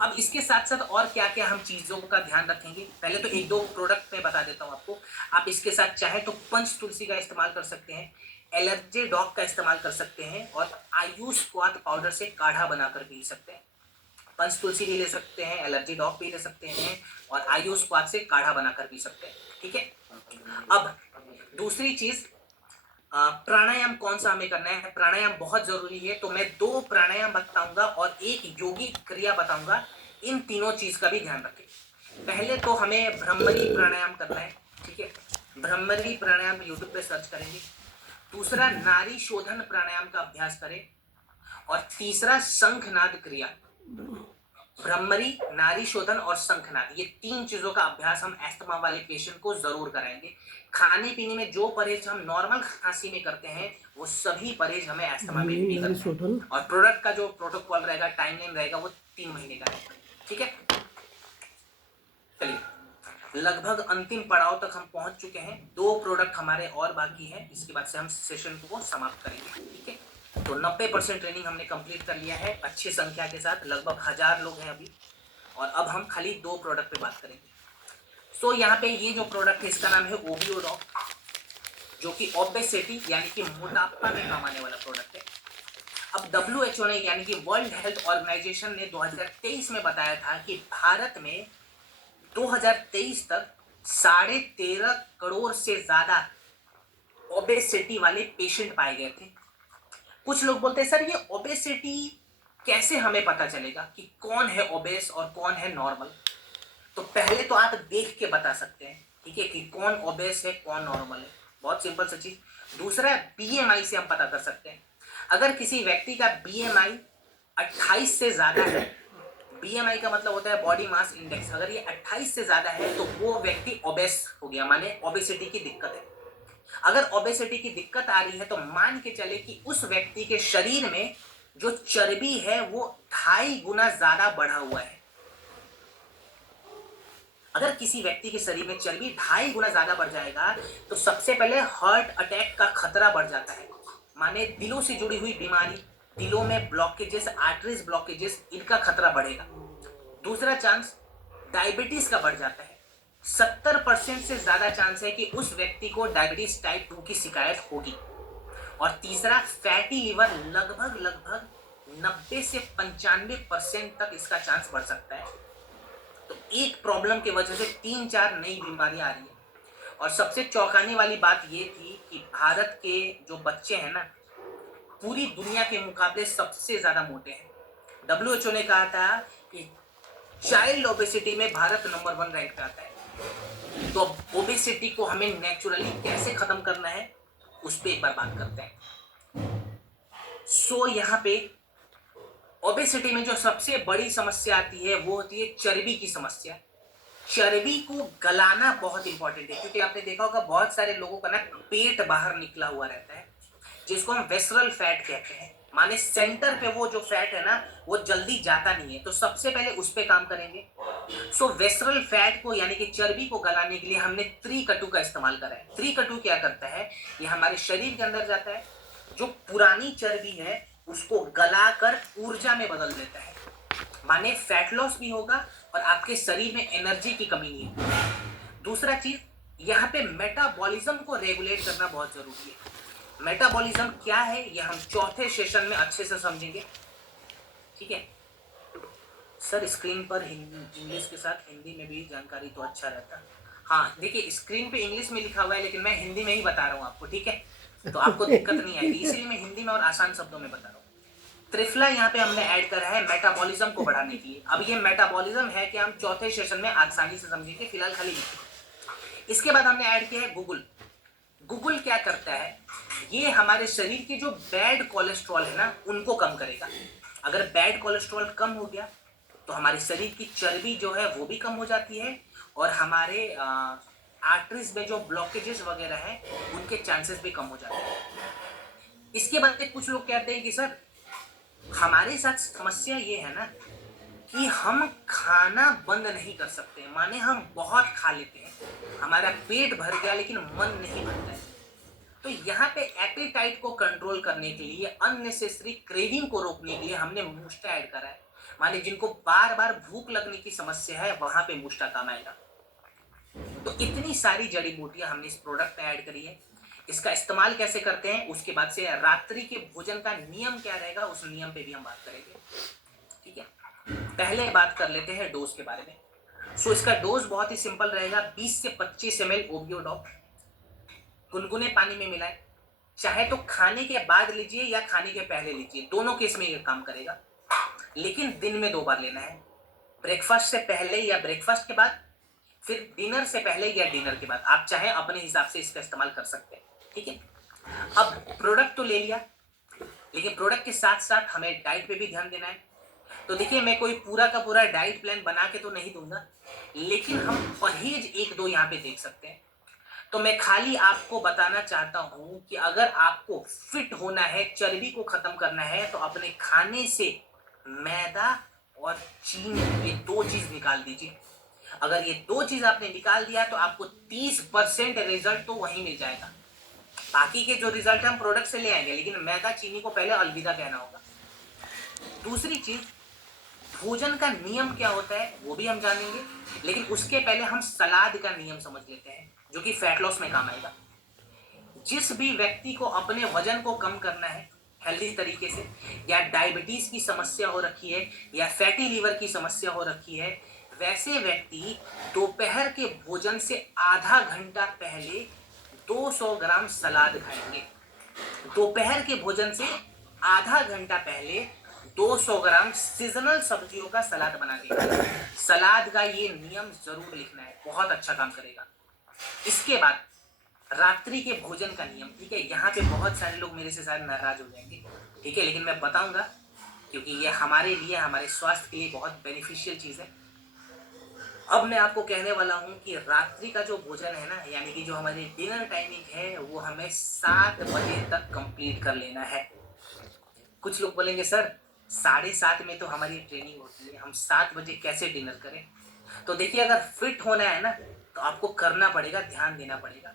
अब इसके साथ साथ और क्या क्या हम चीजों का ध्यान रखेंगे, पहले तो एक दो प्रोडक्ट में बता देता हूं आपको। आप इसके साथ चाहे तो पंच तुलसी का इस्तेमाल कर सकते हैं, एलर्जी डॉग का इस्तेमाल कर सकते हैं, और आयुष क्वाथ पाउडर से काढ़ा बनाकर पी सकते हैं। पंच तुलसी भी ले सकते हैं, एलर्जी डॉग भी ले सकते हैं, और आयुष क्वाथ से काढ़ा बनाकर पी सकते हैं। ठीक है, अब दूसरी चीज, प्राणायाम कौन सा हमें करना है। प्राणायाम बहुत जरूरी है, तो मैं 2 प्राणायाम बताऊंगा और एक योगिक क्रिया बताऊंगा। इन तीनों चीज का भी ध्यान रखें। पहले तो हमें भ्रमरी प्राणायाम करना है। ठीक है, भ्रमरी प्राणायाम यूट्यूब पे सर्च करेंगे। दूसरा नारी शोधन प्राणायाम का अभ्यास करें, और तीसरा शंखनाद क्रिया। भ्रमरी, नारी शोधन और शंखनाद, ये 3 चीजों का अभ्यास हम एस्थमा वाले पेशेंट को जरूर कराएंगे। खाने पीने में जो परहेज हम नॉर्मल खांसी में करते हैं वो सभी परहेज हमें एस्थमा में भी करना है। और प्रोडक्ट का जो प्रोटोकॉल रहेगा, टाइमलाइन रहेगा, वो 3 महीने का रहेगा। ठीक है, चलिए लगभग अंतिम पड़ाव तक हम पहुंच चुके हैं। 2 प्रोडक्ट हमारे और बाकी हैं, इसके बाद से हम सेशन को समाप्त करेंगे। ठीक है, तो 90% ट्रेनिंग हमने कंप्लीट कर लिया है अच्छी संख्या के साथ, लगभग 1000 लोग हैं अभी, और अब हम खाली 2 प्रोडक्ट पे बात करेंगे। सो यहाँ पे ये जो प्रोडक्ट है इसका नाम है ओबियोडॉक, जो कि ओबेसिटी यानी कि मोटापा में काम आने वाला प्रोडक्ट है। अब WHO ने यानी कि वर्ल्ड हेल्थ ऑर्गेनाइजेशन ने 2023 में बताया था कि भारत में 2023 तक 13.5 करोड़ से ज्यादा ओबेसिटी वाले पेशेंट पाए गए थे। कुछ लोग बोलते हैं सर ये ओबेसिटी कैसे हमें पता चलेगा कि कौन है ओबेस और कौन है नॉर्मल। तो पहले तो आप देख के बता सकते हैं, ठीक है, कि कौन ओबेस है कौन नॉर्मल है, बहुत सिंपल सा चीज। दूसरा BMI से हम पता कर सकते हैं। अगर किसी व्यक्ति का BMI 28 से ज्यादा है, BMI का मतलब होता है बॉडी मास इंडेक्स, अगर ये 28 से ज्यादा है तो वो व्यक्ति ओबेस हो गया, माने ओबेसिटी की दिक्कत है। अगर ओबेसिटी की दिक्कत आ रही है तो मान के चले कि उस व्यक्ति के शरीर में जो चर्बी है वो 2.5 गुना ज्यादा बढ़ा हुआ है। अगर किसी व्यक्ति के शरीर में चर्बी 2.5 गुना ज्यादा बढ़ जाएगा तो सबसे पहले हार्ट अटैक का खतरा बढ़ जाता है, माने दिलों से जुड़ी हुई बीमारी, दिलों में ब्लॉकेजेस, आर्टरीज ब्लॉकेजेस, इनका खतरा बढ़ेगा। दूसरा चांस डायबिटीज का बढ़ जाता है, 70% से ज्यादा चांस है कि उस व्यक्ति को डायबिटीज टाइप 2 की शिकायत होगी। और तीसरा फैटी लिवर, लगभग 90 से 95% तक इसका चांस बढ़ सकता है। तो एक प्रॉब्लम की वजह से 3-4 नई बीमारियां आ रही है। और सबसे चौंकाने वाली बात ये थी कि भारत के जो बच्चे हैं ना, पूरी दुनिया के मुकाबले सबसे ज्यादा मोटे हैं। WHO ने कहा था कि चाइल्ड ओबेसिटी में भारत नंबर 1 रैंक पे आता है। तो अब ओबेसिटी को हमें नेचुरली कैसे खत्म करना है उस पर एक बार बात करते हैं। सो यहाँ पे ओबेसिटी में जो सबसे बड़ी समस्या आती है वो होती है चर्बी की समस्या। चर्बी को गलाना बहुत इंपॉर्टेंट है, क्योंकि आपने देखा होगा बहुत सारे लोगों का ना पेट बाहर निकला हुआ रहता है, जिसको हम वेसरल फैट कहते हैं, माने सेंटर पे वो जो फैट है ना वो जल्दी जाता नहीं है। तो सबसे पहले उस पे काम करेंगे। सो वेसरल फैट को यानी कि चर्बी को गलाने के लिए हमने त्रिकटु का इस्तेमाल करा है। त्रिकटु क्या करता है, ये हमारे शरीर के अंदर जाता है, जो पुरानी चर्बी है उसको गलाकर ऊर्जा में बदल देता है, माने फैट लॉस भी होगा और आपके शरीर में एनर्जी की कमी नहीं होगी। दूसरा चीज यहाँ पे मेटाबॉलिज्म को रेगुलेट करना बहुत जरूरी है। मेटाबॉलिज्म क्या है ये हम चौथे सेशन में अच्छे से समझेंगे, ठीक है सर। स्क्रीन पर हिंदी इंग्लिश के साथ हिंदी में भी जानकारी तो अच्छा रहता। हाँ देखिए स्क्रीन पे इंग्लिश में लिखा हुआ है लेकिन मैं हिंदी में ही बता रहा हूँ आपको, ठीक है, तो आपको दिक्कत नहीं आएगी, इसीलिए मैं हिंदी में और आसान शब्दों में बता रहा हूँ। त्रिफला यहाँ पे हमने ऐड करा है मेटाबॉलिज्म को बढ़ाने के लिए। अब ये मेटाबॉलिज्म है कि हम चौथे सेशन में आसानी से समझेंगे, फिलहाल खाली लिखिए। इसके बाद हमने ऐड किया है गूगल। गूगल क्या करता है, ये हमारे शरीर के जो बैड कोलेस्ट्रॉल है ना उनको कम करेगा। अगर बैड कोलेस्ट्रॉल कम हो गया तो हमारे शरीर की चर्बी जो है वो भी कम हो जाती है और हमारे आर्टरीज में जो ब्लॉकेजेस वगैरह हैं उनके चांसेस भी कम हो जाते हैं। इसके बाद कुछ लोग कहते हैं कि सर हमारे साथ समस्या ये है ना कि हम खाना बंद नहीं कर सकते, माने हम बहुत खा लेते हैं, हमारा पेट भर गया लेकिन मन नहीं भरता है। तो यहाँ पे एपेटाइट को कंट्रोल करने के लिए, अननेसेसरी क्रेविंग को रोकने के लिए हमने मूस्टा ऐड करा है। माने जिनको बार बार भूख लगने की समस्या है वहां पे मूस्टा काम आएगा। तो इतनी सारी जड़ी बूटियां हमने इस प्रोडक्ट में ऐड करी है। इसका इस्तेमाल कैसे करते हैं उसके बाद से रात्रि के भोजन का नियम क्या रहेगा उस नियम पे भी हम बात करेंगे, ठीक है। पहले बात कर लेते हैं डोज के बारे में। सो इसका डोज बहुत ही सिंपल रहेगा, 20 से 25 ml ओबियोडॉप गुनगुने पानी में मिलाएं। चाहे तो खाने के बाद लीजिए या खाने के पहले लीजिए, दोनों केस में ये काम करेगा, लेकिन दिन में 2 बार लेना है। ब्रेकफास्ट से पहले या ब्रेकफास्ट के बाद, फिर डिनर से पहले या डिनर के बाद। आप चाहे अपने हिसाब से इसका इस्तेमाल कर सकते हैं, ठीक है। अब प्रोडक्ट तो ले लिया, लेकिन प्रोडक्ट के साथ साथ हमें डाइट पे भी ध्यान देना है। तो देखिए मैं कोई पूरा का पूरा डाइट प्लान बना के तो नहीं दूंगा, लेकिन हम परहेज 1-2 यहाँ पे देख सकते हैं। तो मैं खाली आपको बताना चाहता हूं कि अगर आपको फिट होना है, चर्बी को खत्म करना है, तो अपने खाने से मैदा और चीनी ये 2 चीज निकाल दीजिए। अगर ये 2 चीज आपने निकाल दिया तो आपको 30% रिजल्ट तो वहीं मिल जाएगा। बाकी के जो रिजल्ट हम प्रोडक्ट से ले आएंगे, लेकिन मैदा चीनी को पहले अलविदा कहना होगा। दूसरी चीज, भोजन का नियम क्या होता है वो भी हम जानेंगे, लेकिन उसके पहले हम सलाद का नियम समझ लेते हैं जो कि फैट लॉस में काम आएगा। जिस भी व्यक्ति को अपने वजन को कम करना है हेल्दी तरीके से, या डायबिटीज की समस्या हो रखी है या फैटी लीवर की समस्या हो रखी है, वैसे व्यक्ति दोपहर के भोजन से आधा घंटा पहले 200 ग्राम सलाद खाएंगे। दोपहर के भोजन से आधा घंटा पहले 200 ग्राम सीजनल सब्जियों का सलाद बना देंगे। सलाद का ये नियम जरूर लिखना है, बहुत अच्छा काम करेगा। इसके बाद रात्रि के भोजन का नियम, ठीक है। यहाँ पे बहुत सारे लोग मेरे से शायद नाराज हो जाएंगे, ठीक है, लेकिन मैं बताऊंगा क्योंकि ये हमारे लिए, हमारे स्वास्थ्य के लिए बहुत बेनिफिशियल चीज है। अब मैं आपको कहने वाला हूँ कि रात्रि का जो भोजन है ना, यानी कि जो हमारी डिनर टाइमिंग है, वो हमें 7 बजे तक कंप्लीट कर लेना है। कुछ लोग बोलेंगे सर 7:30 में तो हमारी ट्रेनिंग होती है, हम 7 बजे कैसे डिनर करें। तो देखिए अगर फिट होना है ना तो आपको करना पड़ेगा, ध्यान देना पड़ेगा।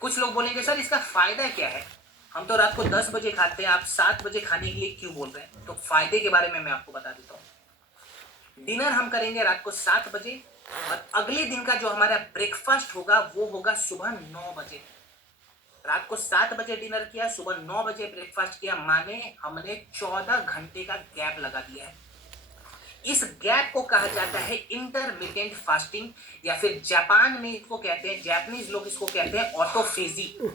कुछ लोग बोलेंगे सर इसका फायदा क्या है, हम तो रात को 10 बजे खाते हैं, आप 7 बजे खाने के लिए क्यों बोल रहे हैं। तो फायदे के बारे में मैं आपको बता देता हूँ। डिनर हम करेंगे रात को 7 बजे और अगले दिन का जो हमारा ब्रेकफास्ट होगा वो होगा सुबह 9 बजे। रात को 7 बजे डिनर किया, सुबह 9 बजे ब्रेकफास्ट किया, माने हमने 14 घंटे का गैप लगा दिया है। इस गैप को कहा जाता है इंटरमिटेंट फास्टिंग, या फिर जापान में इसको कहते हैं, जापानीज लोग इसको कहते हैं ऑटोफेजी।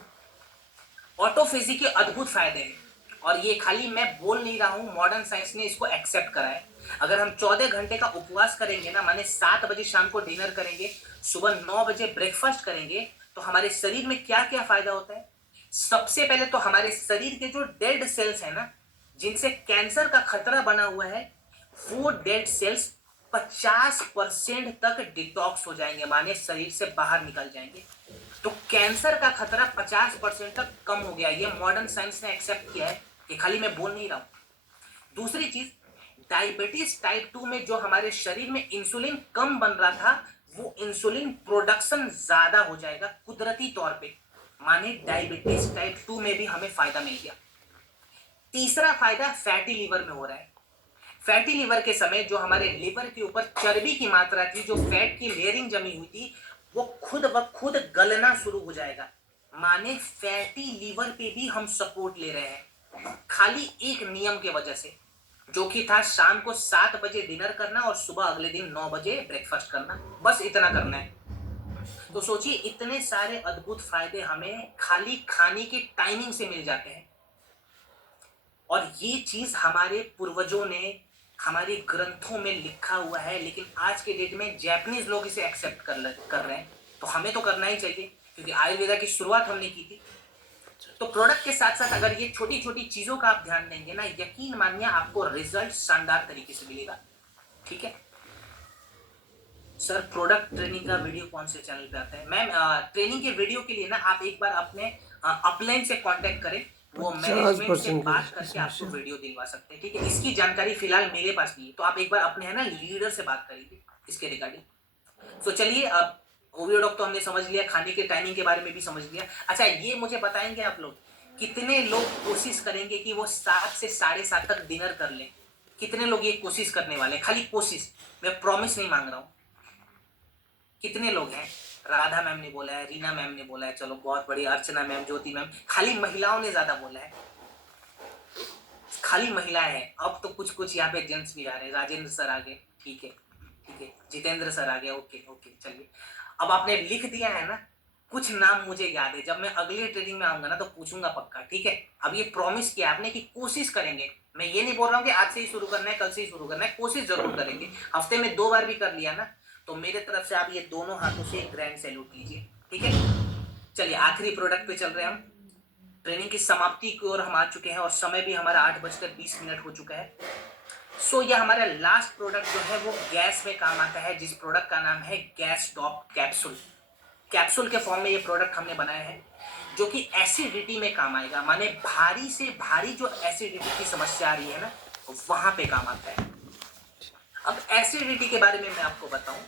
ऑटोफेजी के अद्भुत फायदे हैं और ये खाली मैं बोल नहीं रहा हूं, मॉडर्न साइंस ने इसको एक्सेप्ट करा है। अगर हम 14 घंटे का उपवास करेंगे ना, माने 7 बजे शाम को डिनर करेंगे, सुबह 9 बजे ब्रेकफास्ट करेंगे, तो हमारे शरीर में क्या क्या फायदा होता है। सबसे पहले तो हमारे शरीर के जो डेड सेल्स है ना, जिनसे कैंसर का खतरा बना हुआ है, वो डेड सेल्स 50% तक डिटॉक्स हो जाएंगे, माने शरीर से बाहर निकल जाएंगे। तो कैंसर का खतरा 50% तक कम हो गया। ये मॉडर्न साइंस ने एक्सेप्ट किया है, ये खाली मैं बोल नहीं रहा हूं। दूसरी चीज, डायबिटीज टाइप 2 में जो हमारे शरीर में इंसुलिन कम बन रहा था, वो इंसुलिन प्रोडक्शन ज्यादा हो जाएगा कुदरती तौर पे, माने डायबिटीज टाइप 2 में भी हमें फायदा मिल गया। तीसरा फायदा फैटी लीवर में हो रहा है। फैटी लीवर के समय जो हमारे लिवर के ऊपर चर्बी की मात्रा थी, जो फैट की लेयरिंग जमी हुई थी, वो खुद ब खुद गलना शुरू हो जाएगा। माने फैटी लीवर पे भी हम सपोर्ट ले रहे हैं, खाली एक नियम के वजह से, जो कि था शाम को 7 बजे डिनर करना और सुबह अगले दिन 9 बजे ब्रेकफास्ट करना, बस इतना करना है। तो सोचिए इतने सारे अद्भुत फायदे हमें खाली खाने के टाइमिंग से मिल जाते हैं। और ये चीज हमारे पूर्वजों ने हमारे ग्रंथों में लिखा हुआ है, लेकिन आज के डेट में जापानीज लोग इसे एक्सेप्ट कर रहे हैं। तो हमें तो करना ही चाहिए, क्योंकि आयुर्वेदा की शुरुआत हमने की थी। तो प्रोडक्ट के साथ साथ अगर ये छोटी छोटी चीजों का आप ध्यान देंगे ना, यकीन मानिए आपको रिजल्ट शानदार तरीके से मिलेगा। ठीक है सर, प्रोडक्ट ट्रेनिंग का वीडियो कौन से चैनल पे आता है? मैम ट्रेनिंग के वीडियो के लिए ना आप एक बार अपने अपलाइन से कांटेक्ट करें, वो मैनेजमेंट से बात करके आपको वीडियो दिलवा सकते हैं। ठीक है, इसकी जानकारी फिलहाल मेरे पास नहीं है, तो आप एक बार अपने है ना लीडर से बात करिए इसके रिगार्डिंग। तो चलिए, अब ओवियो डॉग तो हमने समझ लिया, खाने के टाइमिंग के बारे में भी समझ लिया। अच्छा, ये मुझे बताएंगे आप लोग, कितने लोग कोशिश करेंगे कि वो 7 से 7:30 तक डिनर कर लें? कितने लोग ये कोशिश करने वाले? खाली कोशिश, मैं प्रॉमिस नहीं मांग रहा हूँ। कितने लोग हैं? राधा मैम ने बोला है, रीना मैम ने बोला है, चलो बहुत बढ़िया, अर्चना मैम, ज्योति मैम, खाली महिलाओं ने ज्यादा बोला है, खाली महिलाएं हैं। अब तो कुछ कुछ यहाँ पे जेंट्स भी आ रहे हैं, राजेंद्र सर आ गए, ठीक है ठीक है, जितेंद्र सर आ गए, ओके ओके, चलिए। अब आपने लिख दिया है ना, कुछ नाम मुझे याद है, जब मैं अगली ट्रेनिंग में आऊंगा ना तो पूछूंगा पक्का, ठीक है। अब ये प्रॉमिस किया आपने कि कोशिश करेंगे, मैं ये नहीं बोल रहा हूँ कि आज से ही शुरू करना है, कल से ही शुरू करना है, कोशिश जरूर करेंगे। हफ्ते में 2 बार भी कर लिया ना, तो मेरे तरफ से आप ये दोनों हाथों से एक ग्रैंड सैल्यूट लीजिए, ठीक है। चलिए आखिरी प्रोडक्ट पे चल रहे हैं हम। ट्रेनिंग की समाप्ति की ओर हम आ चुके हैं और समय भी हमारा 8:20 हो चुका है। सो यह हमारा लास्ट प्रोडक्ट जो है वो गैस में काम आता है, जिस प्रोडक्ट का नाम है गैस टॉप कैप्सूल। कैप्सूल के फॉर्म में ये प्रोडक्ट हमने बनाया है, जो कि एसिडिटी में काम आएगा। माने भारी से भारी जो एसिडिटी की समस्या आ रही है ना, वहां पे काम आता है। अब एसिडिटी के बारे में मैं आपको बताऊं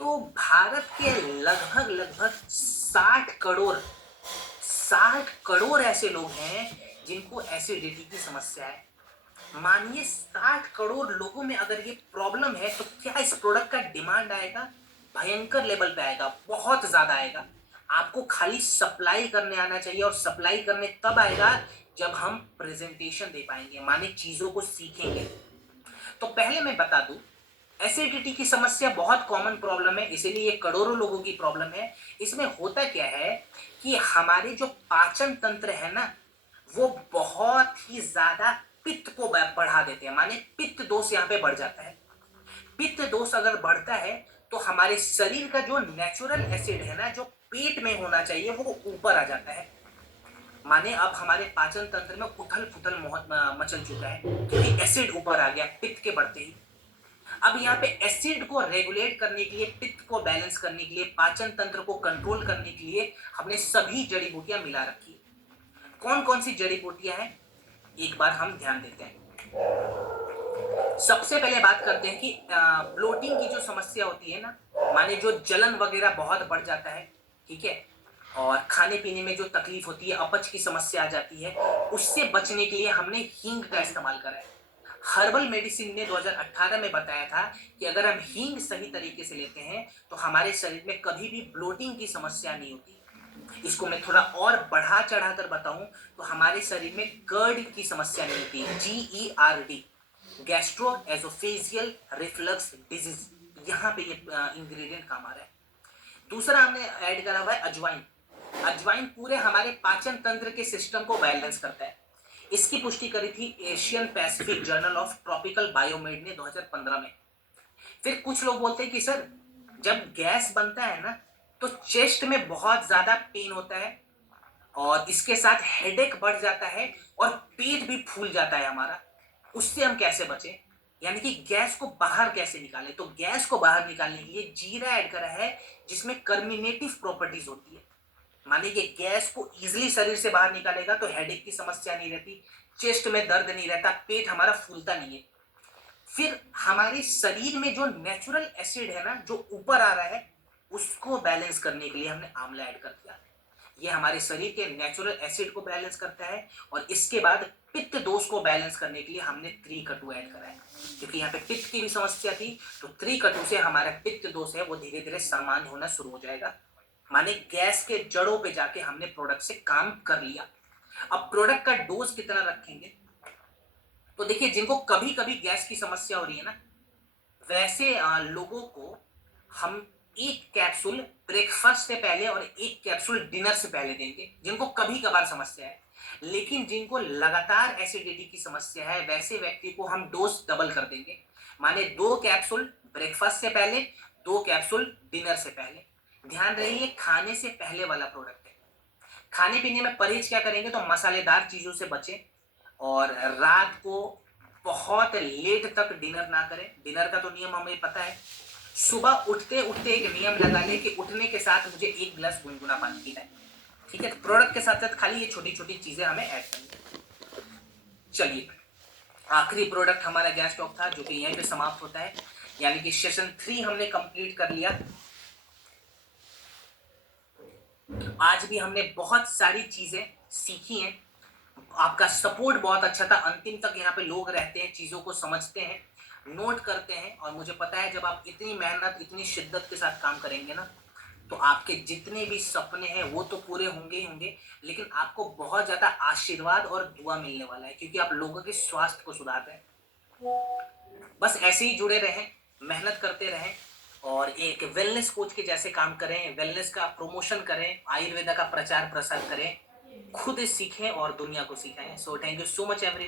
तो भारत के लगभग लगभग 60 करोड़ ऐसे लोग हैं जिनको एसिडिटी की समस्या है। मानिए 60 करोड़ लोगों में अगर ये प्रॉब्लम है, तो क्या इस प्रोडक्ट का डिमांड आएगा? भयंकर लेवल पे आएगा, बहुत ज्यादा आएगा। आपको खाली सप्लाई करने आना चाहिए, और सप्लाई करने तब आएगा जब हम प्रेजेंटेशन दे पाएंगे, माने चीजों को सीखेंगे। तो पहले मैं बता दूं, एसिडिटी की समस्या बहुत कॉमन प्रॉब्लम है, इसीलिए ये करोड़ों लोगों की प्रॉब्लम है। इसमें होता क्या है कि हमारे जो पाचन तंत्र है ना, वो बहुत ही ज्यादा पित्त को बढ़ा देते हैं, माने पित्त दोष यहाँ पे बढ़ जाता है। पित्त दोष अगर बढ़ता है तो हमारे शरीर का जो नेचुरल एसिड है ना, जो पेट में होना चाहिए, वो ऊपर आ जाता है। माने अब हमारे पाचन तंत्र में उथल पुथल मचल चुका है, क्योंकि एसिड ऊपर आ गया पित्त के बढ़ते ही। अब यहाँ पे एसिड को रेगुलेट करने के लिए, पित्त को बैलेंस करने के लिए, पाचन तंत्र को कंट्रोल करने के लिए हमने सभी जड़ी बूटियां मिला रखी। कौन कौन सी जड़ी बूटियां हैं, एक बार हम ध्यान देते हैं। सबसे पहले बात करते हैं कि ब्लोटिंग की जो समस्या होती है ना, माने जो जलन वगैरह बहुत बढ़ जाता है, ठीक है, और खाने पीने में जो तकलीफ होती है, अपच की समस्या आ जाती है, उससे बचने के लिए हमने हींग का इस्तेमाल करा है। हर्बल मेडिसिन ने 2018 में बताया था कि अगर हम हींग सही तरीके से लेते हैं तो हमारे शरीर में कभी भी ब्लोटिंग की समस्या नहीं होती। इसको मैं थोड़ा और बढ़ा चढ़ा कर बताऊं तो हमारे शरीर में गर्ड की समस्या नहीं होती, GERD, gastro oesophageal reflux disease, यहाँ पे ये इंग्रेडिएंट काम आ रहा है। दूसरा हमने ऐड करा हुआ है अजवाइन। अजवाइन पूरे हमारे पाचन तंत्र के सिस्टम को बैलेंस करता है। इसकी पुष्टि करी थी Asian Pacific journal of tropical biomed ने 2015 में। फिर कुछ लोग बोलते हैं कि सर, जब गैस बनता है ना तो चेस्ट में बहुत ज्यादा पेन होता है, और इसके साथ हेडेक बढ़ जाता है, और पेट भी फूल जाता है हमारा। उससे हम कैसे बचें, यानी कि गैस को बाहर कैसे निकालें? तो गैस को बाहर निकालने के लिए जीरा ऐड करा है, जिसमें कर्मिनेटिव प्रॉपर्टीज होती है। माने कि गैस को इजीली शरीर से बाहर निकालेगा तो हेडेक की समस्या नहीं रहती, चेस्ट में दर्द नहीं रहता, पेट हमारा फूलता नहीं है। फिर हमारे शरीर में जो नेचुरल एसिड है ना, जो ऊपर आ रहा है, उसको बैलेंस करने के लिए हमने आंवला ऐड कर दिया। ये हमारे शरीर के नेचुरल एसिड को बैलेंस करता है, और इसके बाद पित्त दोष को बैलेंस करने के लिए हमने त्रिकटु ऐड करा है, क्योंकि यहाँ पे पित्त की भी समस्या थी। तो त्रिकटु से हमारा पित्त दोष है वो धीरे धीरे सामान्य होना शुरू हो जाएगा। माने गैस के जड़ों पे जाके हमने प्रोडक्ट से काम कर लिया। अब प्रोडक्ट का डोज कितना रखेंगे, तो देखिए जिनको कभी कभी गैस की समस्या हो रही है ना, वैसे लोगों को हम एक कैप्सूल ब्रेकफास्ट से पहले और एक कैप्सूल डिनर से पहले देंगे, जिनको कभी कभार समस्या है। लेकिन जिनको लगातार एसिडिटी की समस्या है, वैसे व्यक्ति को हम डोज डबल कर देंगे। माने 2 कैप्सूल ब्रेकफास्ट से पहले, 2 कैप्सूल डिनर से पहले। ध्यान रहे ये खाने से पहले वाला प्रोडक्ट है। खाने पीने में परहेज क्या करेंगे, तो मसालेदार चीजों से बचें, और रात को बहुत लेट तक डिनर ना करें। डिनर का तो नियम हमें पता है, सुबह उठते उठते एक नियम लगा लें कि उठने के साथ मुझे 1 गिलास गुनगुना पानी पीना है। ठीक है, तो प्रोडक्ट के साथ साथ खाली ये छोटी छोटी चीजें हमें ऐड करनी है। चलिए, आखिरी प्रोडक्ट हमारा गैस टॉक था, जो कि यहीं पे समाप्त होता है, यानी कि सेशन 3 हमने कंप्लीट कर लिया। आज भी हमने बहुत सारी चीजें सीखी हैं। आपका सपोर्ट बहुत अच्छा था, अंतिम तक यहाँ पे लोग रहते हैं, चीजों को समझते हैं, नोट करते हैं, और मुझे पता है जब आप इतनी मेहनत इतनी शिद्दत के साथ काम करेंगे ना, तो आपके जितने भी सपने हैं वो तो पूरे होंगे ही होंगे, लेकिन आपको बहुत ज्यादा आशीर्वाद और दुआ मिलने वाला है, क्योंकि आप लोगों के स्वास्थ्य को सुधार रहे हैं। बस ऐसे ही जुड़े रहें, मेहनत करते रहें, और एक वेलनेस कोच के जैसे काम करें, वेलनेस का प्रमोशन करें, आयुर्वेदा का प्रचार प्रसार करें, खुद सीखें और दुनिया को सिखाएं। So thank you so much everyone.